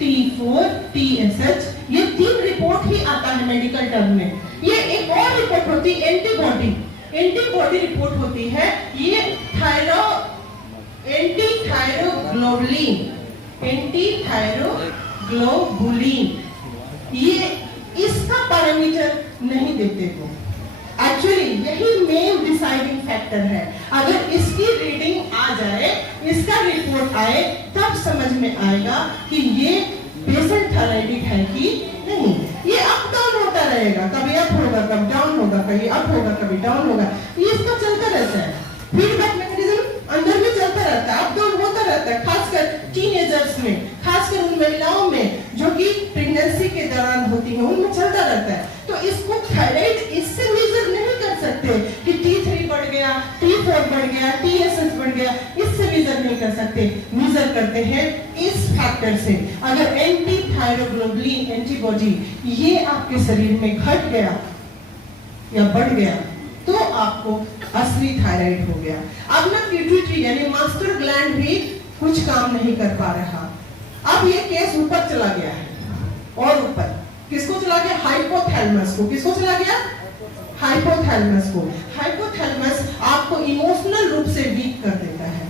T4, TSH, ये 3 रिपोर्ट ही आता है मेडिकल टर्म में। ये एक और रिपोर्ट होती है एंटीबॉडी, एंटीबॉडी रिपोर्ट होती है। ये एंटीथायरोग्लोबुलिन, ये इसका पैरामीटर नहीं देते हो। एक्चुअली यही मेन डिसाइडिंग फैक्टर है। अगर इसकी रीडिंग आ जाए, इसका रिपोर्ट आए, तब समझ में आएगा कि ये पेशेंट थायराइडिक है कि नहीं। ये अप डाउन होता रहेगा, कभी अप होगा कभी डाउन होगा, कभी अप होगा कभी डाउन होगा, ये इसका चलता रहता है। फीडबैक मैकेनिज्म अंदर में चलता रहता है, अप डाउन होता रहता है, खासकर टीनेजर्स में, खासकर उन महिलाओं में जो कि प्रेगनेंसी के दौरान होती है, उनमें चलता रहता है। तो इसको थायराइड इससे मेजर नहीं कर सकते कि T3 बढ़ गया, T4 बढ़ गया, TSH बढ़ गया, इससे से मेजर नहीं कर सकते, मेजर करते हैं इस फैक्टर से। अगर एंटी थायरोग्लोबुलिन एंटीबॉडी ये आपके शरीर में घट गया या बढ़ गया तो आपको असली थायराइड हो गया। अब ना पिट्यूटरी यानी मास्टर ग्लैंड भी कुछ काम नहीं कर पा रहा। अब ये केस ऊपर चला गया है, और ऊपर किसको चला गया? हाइपोथैलेमस को। किसको चला गया? हाइपोथैलेमस को। हाइपोथैलेमस आपको इमोशनल रूप से वीक कर देता है,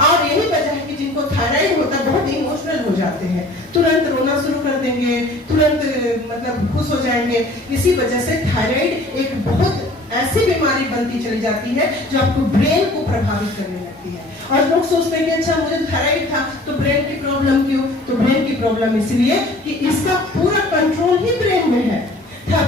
और यही वजह है कि जिनको थायराइड होता है बहुत इमोशनल हो जाते हैं, तुरंत रोना शुरू कर देंगे, तुरंत मतलब खुश हो जाएंगे। इसी वजह से थायराइड एक बहुत ऐसी बीमारी बनती चली जाती है जो आपको ब्रेन को प्रभावित करने लगती है। और लोग सोचते हैं कि अच्छा मुझे थायराइड था तो ब्रेन की प्रॉब्लम क्यों? तो ब्रेन की प्रॉब्लम इसलिए कि इसका पूरा कंट्रोल ही ब्रेन में है,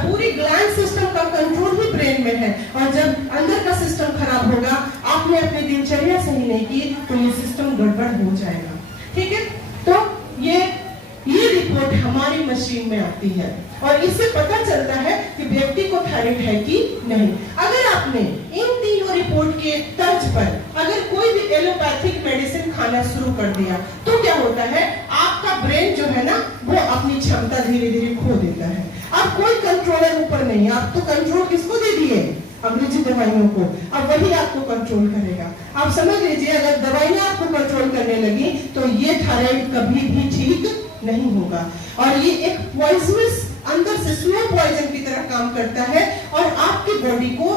पूरी ग्लैंड सिस्टम का कंट्रोल ही ब्रेन में है। और जब अंदर का सिस्टम खराब होगा, आपने अपनी दिनचर्या सही नहीं की तो ये सिस्टम गड़बड़ हो जाएगा। ठीक है, तो ये रिपोर्ट हमारी मशीन में आती है और इससे पता चलता है कि व्यक्ति को थायराइड है कि नहीं। अगर आपने इन तीनों रिपोर्ट के तर्ज पर अगर कोई भी एलोपैथिक मेडिसिन खाना शुरू कर दिया तो क्या होता है? आपका ब्रेन जो है ना वो अपनी क्षमता धीरे धीरे खो देता है। अब कोई कंट्रोलर ऊपर नहीं है, आप तो कंट्रोल किसको दे दिए? अंग्रेजी दवाइयों को। अब वही आपको कंट्रोल करेगा। आप समझ लीजिए, अगर दवाइयां आपको कंट्रोल करने लगी तो ये थायराइड कभी भी ठीक नहीं होगा। और ये एक पॉइजनस, अंदर से स्लो पॉइजन की तरह काम करता है और आपकी बॉडी को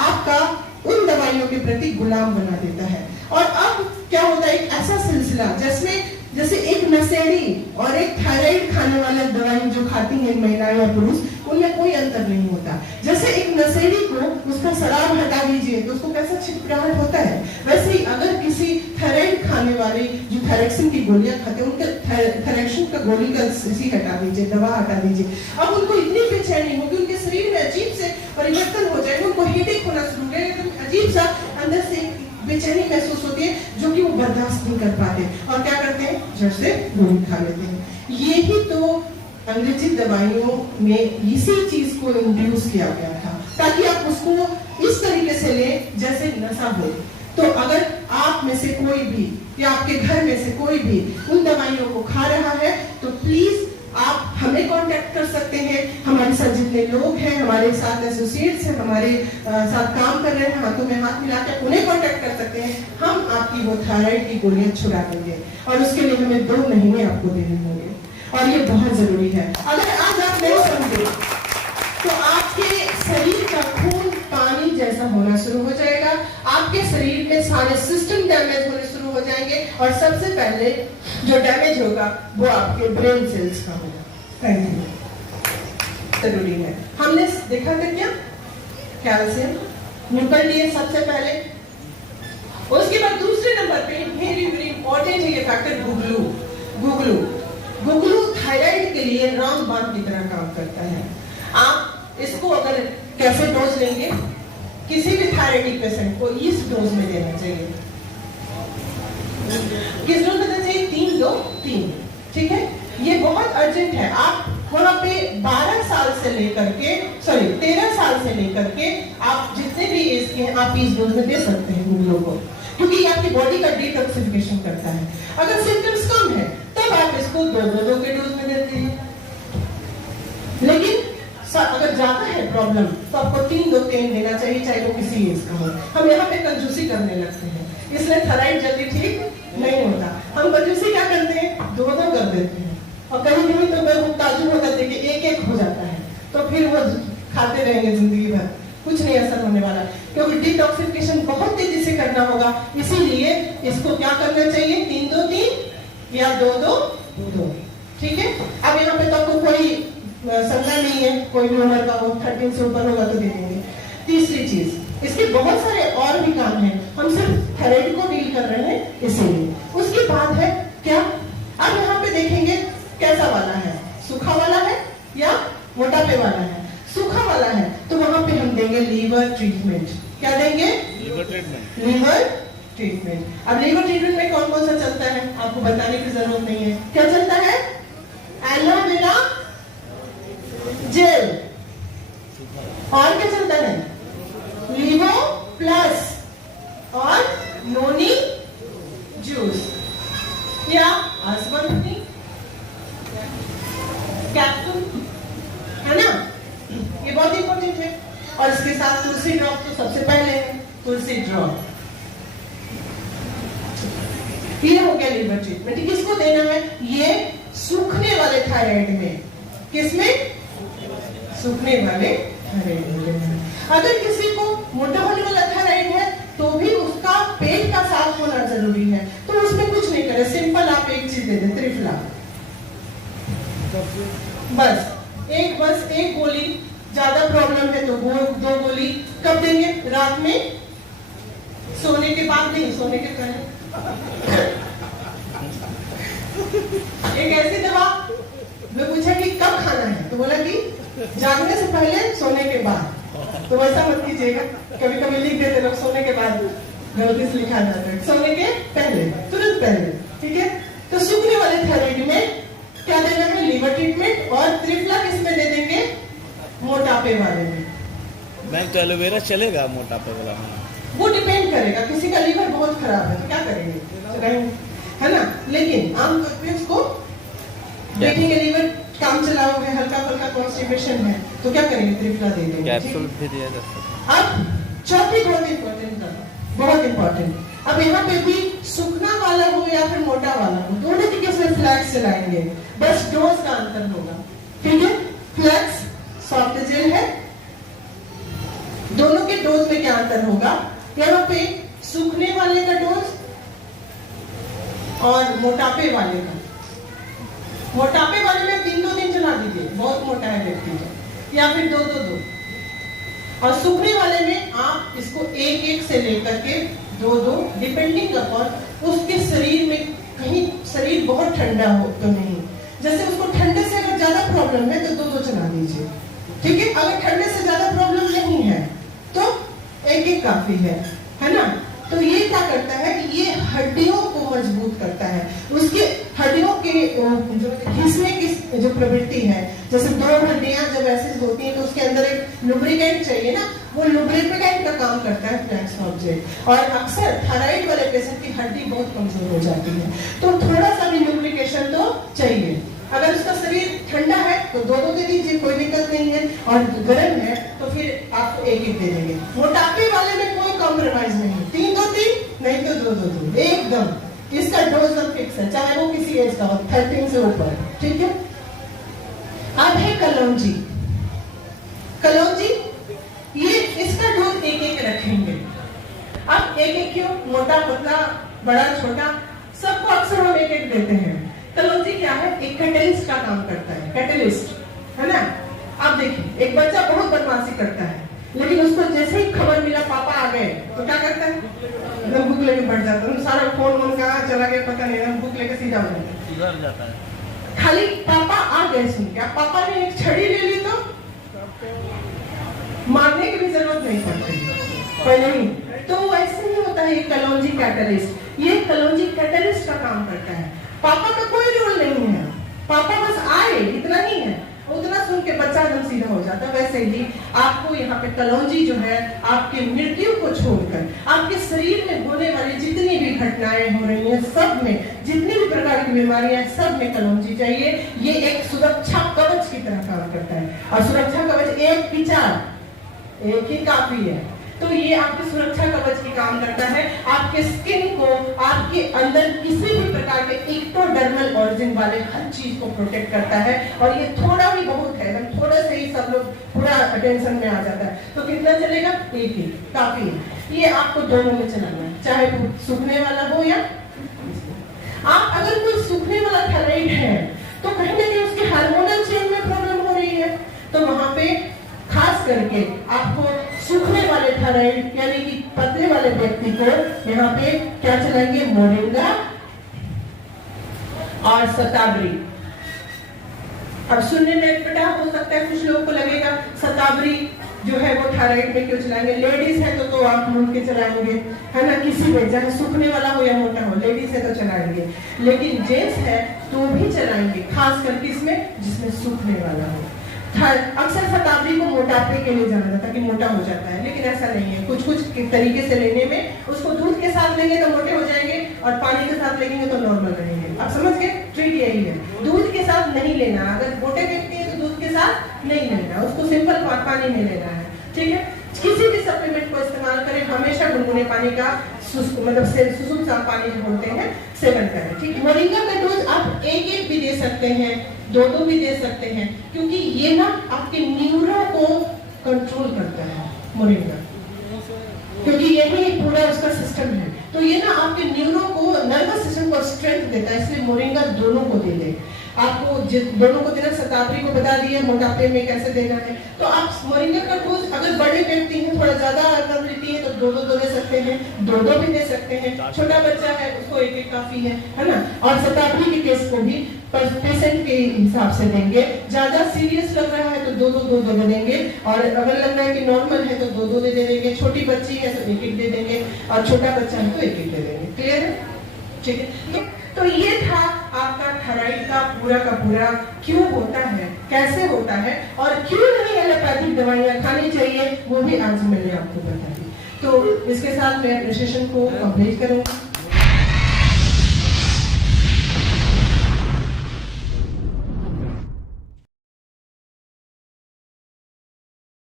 आपका उन दवाइयों के प्रति गुलाम बना देता है। और अब क्या होता है? एक ऐसा सिलसिला जिसमें जैसे एक नशेड़ी और एक थायराइड खाने वाले दवाई जो खाती हैं महिलाएं और पुरुष, उनमें कोई अंतर नहीं होता। जैसे एक नशेड़ी को उसका शराब हटा दीजिए तो उसको कैसा छिटपटाहट होता है, वैसे ही अगर किसी थायराइड खाने वाले जो थायरॉक्सिन की गोलियां खाते हैं उनके थायरॉक्सिन का गोली का शीशी हटा दीजिए, दवा हटा दीजिए, अब उनको इतनी बेचैनी होगी, उनके शरीर में अजीब से परिवर्तन हो जाएगा, उनको हेडेक होना शुरू हो जाएगा, अजीब सा अंदर से बेचैनी महसूस होती है जो कि वो बर्दाश्त नहीं कर पाते और क्या करते हैं? झट से गोली खा लेते हैं। यही तो अंग्रेजी दवाइयों में इसी चीज को इंड्यूस किया गया था ताकि आप उसको इस तरीके से लें जैसे नशा हो। तो अगर आप में से कोई भी या आपके घर में से कोई भी उन दवाइयों को खा रहा है तो प्लीज आप हमें कांटेक्ट कर सकते हैं। हमारे साथ जितने लोग हैं, हमारे साथ एसोसिएट्स हैं, हमारे साथ काम कर रहे हैं, हाथों में हाथ मिला के उन्हें कांटेक्ट कर सकते हैं। हम आपकी वो थायराइड की गोलियां छुड़ा देंगे और उसके लिए हमें 2 महीने आपको देने होंगे और ये बहुत जरूरी है। अगर आज आप नहीं समझे तो आपके शरीर का खून पानी जैसा होना शुरू हो जाएगा, आपके शरीर में सारे सिस्टम डैमेज होने शुरू हो जाएंगे और सबसे पहले जो डैमेज होगा वो आपके ब्रेन सेल्स का होगा। Thank you. जरूरी है, हमने देखा था क्या? कैल्शियम निकल लिए सबसे पहले, उसके बाद दूसरे नंबर पे वेरी इंपॉर्टेंट है ये फैक्टर गुगलू थायराइड के लिए रामबाण की तरह काम करता है। आप इसको अगर कैसे डोज लेंगे, किसी भी थायराइडिक पेशेंट को इस डोज में देना चाहिए। किस डोज में देना चाहिए? 3-2-3। ठीक है, ये बहुत अर्जेंट है। आप वहां पे 13 साल से लेकर के आप जितने भी एज के हैं आप इस डोज में दे सकते हैं उन लोगों को, क्योंकि ये आपकी बॉडी का डिटॉक्सिफिकेशन करता है। अगर सिम्टम्स कम है तब आप इसको 2-2 के डोज में देते हैं, लेकिन अगर ज्यादा है प्रॉब्लम तो आपको 3-2-3 देना चाहिए, चाहे वो किसी एज का हो। हम यहाँ पे कंजूसी करने लगते हैं, इसलिए थायराइड जल्दी ठीक नहीं होता। हम कंजूसी क्या करते हैं? 2-2 कर देते हैं और कहीं कहीं तो मैं ताजुब हो जाते हैं कि 1-1 हो जाता है, तो फिर वो खाते रहेंगे जिंदगी भर, कुछ नहीं असर होने वाला, क्योंकि डिटॉक्सिफिकेशन बहुत तेजी से करना होगा। इसीलिए इसको क्या करना चाहिए? 3-2-3 या 2-2-2। ठीक है, अब यहाँ पे तो आपको कोई संज्ञा नहीं है, कोई भी उम्र का हो, 13 से ऊपर होगा तो दे देंगे। तीसरी चीज, इसके बहुत सारे और भी काम हैं, हम सिर्फ थायराइड को डील कर रहे हैं इसीलिए। उसके बाद है क्या? अब यहाँ पे देखेंगे कैसा वाला है, सूखा वाला है या मोटापे वाला है। सूखा वाला है तो वहां पे हम देंगे लीवर ट्रीटमेंट। क्या देंगे? Liver treatment. अब लीवर ट्रीटमेंट में कौन कौन सा चलता है आपको बताने की जरूरत नहीं है। क्या चलता है? Aloe vera gel. और क्या चलता है? लीवो प्लस और नोनी ड्रॉप। ये हो गया लीवर ट्रीटमेंट। किसको देना है? ये सूखने वाले थायराइड में। किसमें? सूखने वाले थायराइड में देना है। अगर किसी को मोटा होने वाला थायराइड है तो भी उसका पेट का साफ होना जरूरी है, तो उसमें कुछ नहीं करे, सिंपल आप एक चीज दे दें, त्रिफला। बस एक गोली। ज्यादा प्रॉब्लम है तो 2 गोली। कब देंगे? रात में सोने के बाद नहीं, सोने के पहले। एक ऐसी दवा, मैं पूछा कि कब खाना है तो बोला कि जागने से पहले, सोने के बाद। तो वैसा मत कीजिएगा, कभी कभी लिख देते लोग सोने के बाद, गलती से लिखा जाता है, सोने के पहले, तुरंत पहले। ठीक है, तो सूखने वाले थायराइड में क्या देना है? Liver treatment. और त्रिफला किसमें दे देंगे? मोटापे वाले में। मैम तो एलोवेरा चलेगा मोटापे वाला में? वो डिपेंड करेगा, किसी का लीवर बहुत खराब है तो क्या करेंगे, है ना। लेकिन आमतौर पे उसको देखेंगे लीवर काम चलाओ है, हल्का फुल्का कॉन्स्टिपेशन है तो क्या करेंगे? त्रिफला दे देंगे। कैप्सूल भी दिया जा सकता है। अब चौथी बहुत इंपॉर्टेंट, अब यहाँ पे भी सूखना वाला हो या फिर मोटा वाला हो, दोनों तरीके से फ्लैक्स चलाएंगे, बस डोज का अंतर होगा। ठीक है, फ्लैक्स सॉफ्ट जेल है, दोनों के डोज में क्या अंतर होगा? यहाँ पे सूखने वाले का डोज और मोटापे वाले का। मोटापे वाले में 3-2 दिन चला दीजिए, बहुत मोटा है व्यक्ति तो, या फिर 2-2-2। और सूखने वाले में आप इसको 1-1 से लेकर के 2-2, डिपेंडिंग अपॉन उसके शरीर में, कहीं शरीर बहुत ठंडा हो तो नहीं, जैसे उसको ठंडे से अगर ज्यादा प्रॉब्लम है तो 2-2 चला दीजिए। ठीक है, अगर ठंडे से ज्यादा प्रॉब्लम नहीं है तो 1-1 काफी है ना। तो ये क्या करता है कि ये हड्डियों को मजबूत करता है, उसके हड्डियों के जो घिसने की जो प्रवृत्ति है, जैसे 2 हड्डियां जब ऐसे होती हैं तो उसके अंदर एक लुब्रिकेंट चाहिए ना, वो लुब्रिकेंट का काम करता है फ्लैक्स सॉफ्ट जेल। और अक्सर थायराइड वाले पेशेंट की हड्डी बहुत कमजोर हो जाती है तो थोड़ा सा भी लुब्रिकेशन तो चाहिए। अगर उसका शरीर ठंडा है तो 2-2 दे दीजिए, कोई दिक्कत नहीं है, और गर्म है तो फिर आप 1-1 दे देंगे। मोटापे वाले में कोई कॉम्प्रोमाइज नहीं, 3-2-3 नहीं तो 2-2-2 एकदम। इसका डोज हम फिक्स है, चाहे वो किसी एज का हो, 13 से ऊपर। ठीक है, अब है कलौंजी। ये इसका डोज 1-1 रखेंगे। अब 1-1 क्यों? मोटा पतला बड़ा छोटा सबको अक्सर हम 1-1 देते हैं। कलौंजी क्या है? एक कैटलिस्ट का काम करता है, कैटलिस्ट, है ना। अब देखिए, एक बच्चा बहुत बदमाशी करता है, लेकिन उसको जैसे ही खबर मिला पापा आ गए तो क्या करता है? एकदम भूख लेके बैठ जाता है, सारा फोन कहाँ चला गया पता नहीं, एकदम भूख लेके सीधा हो जाता है। खाली पापा आ गए सुन के, अब पापा ने एक छड़ी ले ली तो मारने की भी जरूरत नहीं पड़ती पहले ही। तो वैसे ही होता है ये कलौंजी कैटलिस्ट। ये कलौंजी कैटलिस्ट का काम करता है। पापा का कोई रोल नहीं है, पापा बस आए इतना ही है, उतना सुन के बच्चा एकदम सीधा हो जाता है। वैसे ही आपको यहाँ पे कलौंजी जो है, आपकी मृत्यु को छोड़कर आपके शरीर में होने वाली जितनी भी घटनाएं हो रही हैं, सब में जितनी भी प्रकार की बीमारियां, सब में कलौंजी चाहिए। ये एक सुरक्षा कवच की तरह काम करता है, और सुरक्षा कवच एक की 4, एक ही काफी है। तो ये आपकी सुरक्षा कवच की काम करता है, आपके स्किन को, आपके अंदर किसी भी प्रकार के एक्टोडर्मल ऑरिजिन वाले हर चीज को प्रोटेक्ट करता है। और ये थोड़ा ही बहुत है, थोड़े से ही सब लोग पूरा अटेंशन में आ जाता है। तो कितना चलेगा? 1 ही काफी है। ये आपको दोनों में चलाना है, चाहे वो सूखने वाला हो या आप अगर कोई सूखने वाला थायराइड है तो कहीं ना कहीं उसके हार्मोनल चेंज में प्रॉब्लम हो रही है, तो वहां पे खास करके आपको सूखने वाले थायराइड यानी कि पतले वाले व्यक्ति को यहाँ पे क्या चलाएंगे? मोरिंगा और शतावरी। अब सुनने में अटपटा हो सकता है, कुछ लोगों को लगेगा शतावरी जो है वो थायराइड में क्यों चलाएंगे? लेडीज है तो आप मुड़ के चलाएंगे, है ना, किसी में चाहे सूखने वाला हो या मोटा हो, लेडीज है तो चलाएंगे। लेकिन जेंट्स है तो भी चलाएंगे, खास करके इसमें जिसमें सूखने वाला हो। अक्सर शतावरी को मोटापे के लिए जाना जाता है कि मोटा हो जाता है, लेकिन ऐसा नहीं है। कुछ तरीके से लेने में, उसको दूध के साथ लेंगे तो मोटे हो जाएंगे और पानी के साथ लेंगे तो नॉर्मल रहेंगे। आप समझ गए? ट्रिक यही है, दूध के साथ नहीं लेना। अगर मोटे व्यक्ति है तो दूध के साथ नहीं लेना, उसको सिंपल पानी में लेना है। ठीक है, किसी भी सप्लीमेंट को इस्तेमाल करें हमेशा गुनगुने पानी का मतलब सुसुम सा पानी जो बोलते हैं सेवन करें। ठीक है, मोरिंगा का डोज आप एक भी दे सकते हैं, दो भी दे सकते हैं, क्योंकि ये ना आपके न्यूरो को कंट्रोल करता है मोरिंगा, क्योंकि यही पूरा उसका सिस्टम है। तो ये ना आपके न्यूरो को, नर्वस सिस्टम को स्ट्रेंथ देता है, इसलिए मोरिंगा दोनों को दे दे। आपको दोनों को देना, शतावरी को बता दिया मोटापे में कैसे देना है। तो आप मोरिंगा का डोज अगर बड़े व्यक्ति हैं, थोड़ा ज्यादा एबिलिटी है, तो दो दे सकते हैं, दो भी दे सकते हैं। छोटा बच्चा है उसको एक काफी है ना। और शतावरी के केस को भी पेशेंट के हिसाब से देंगे। ज्यादा सीरियस लग रहा है तो दो देंगे, और अगर लग रहा है कि नॉर्मल है तो दो दे देंगे। छोटी बच्ची है तो एक दे देंगे, और छोटा बच्चा है तो एक दे देंगे। क्लियर है? ठीक है, तो ये था आपका थायराइड का पूरा क्यों होता है, कैसे होता है, और क्यों नहीं एलोपैथिक दवाइयां खानी चाहिए, वो भी आज मैंने आपको बता दी। तो इसके साथ मैं अपने सेशन को कंप्लीट करूंगी।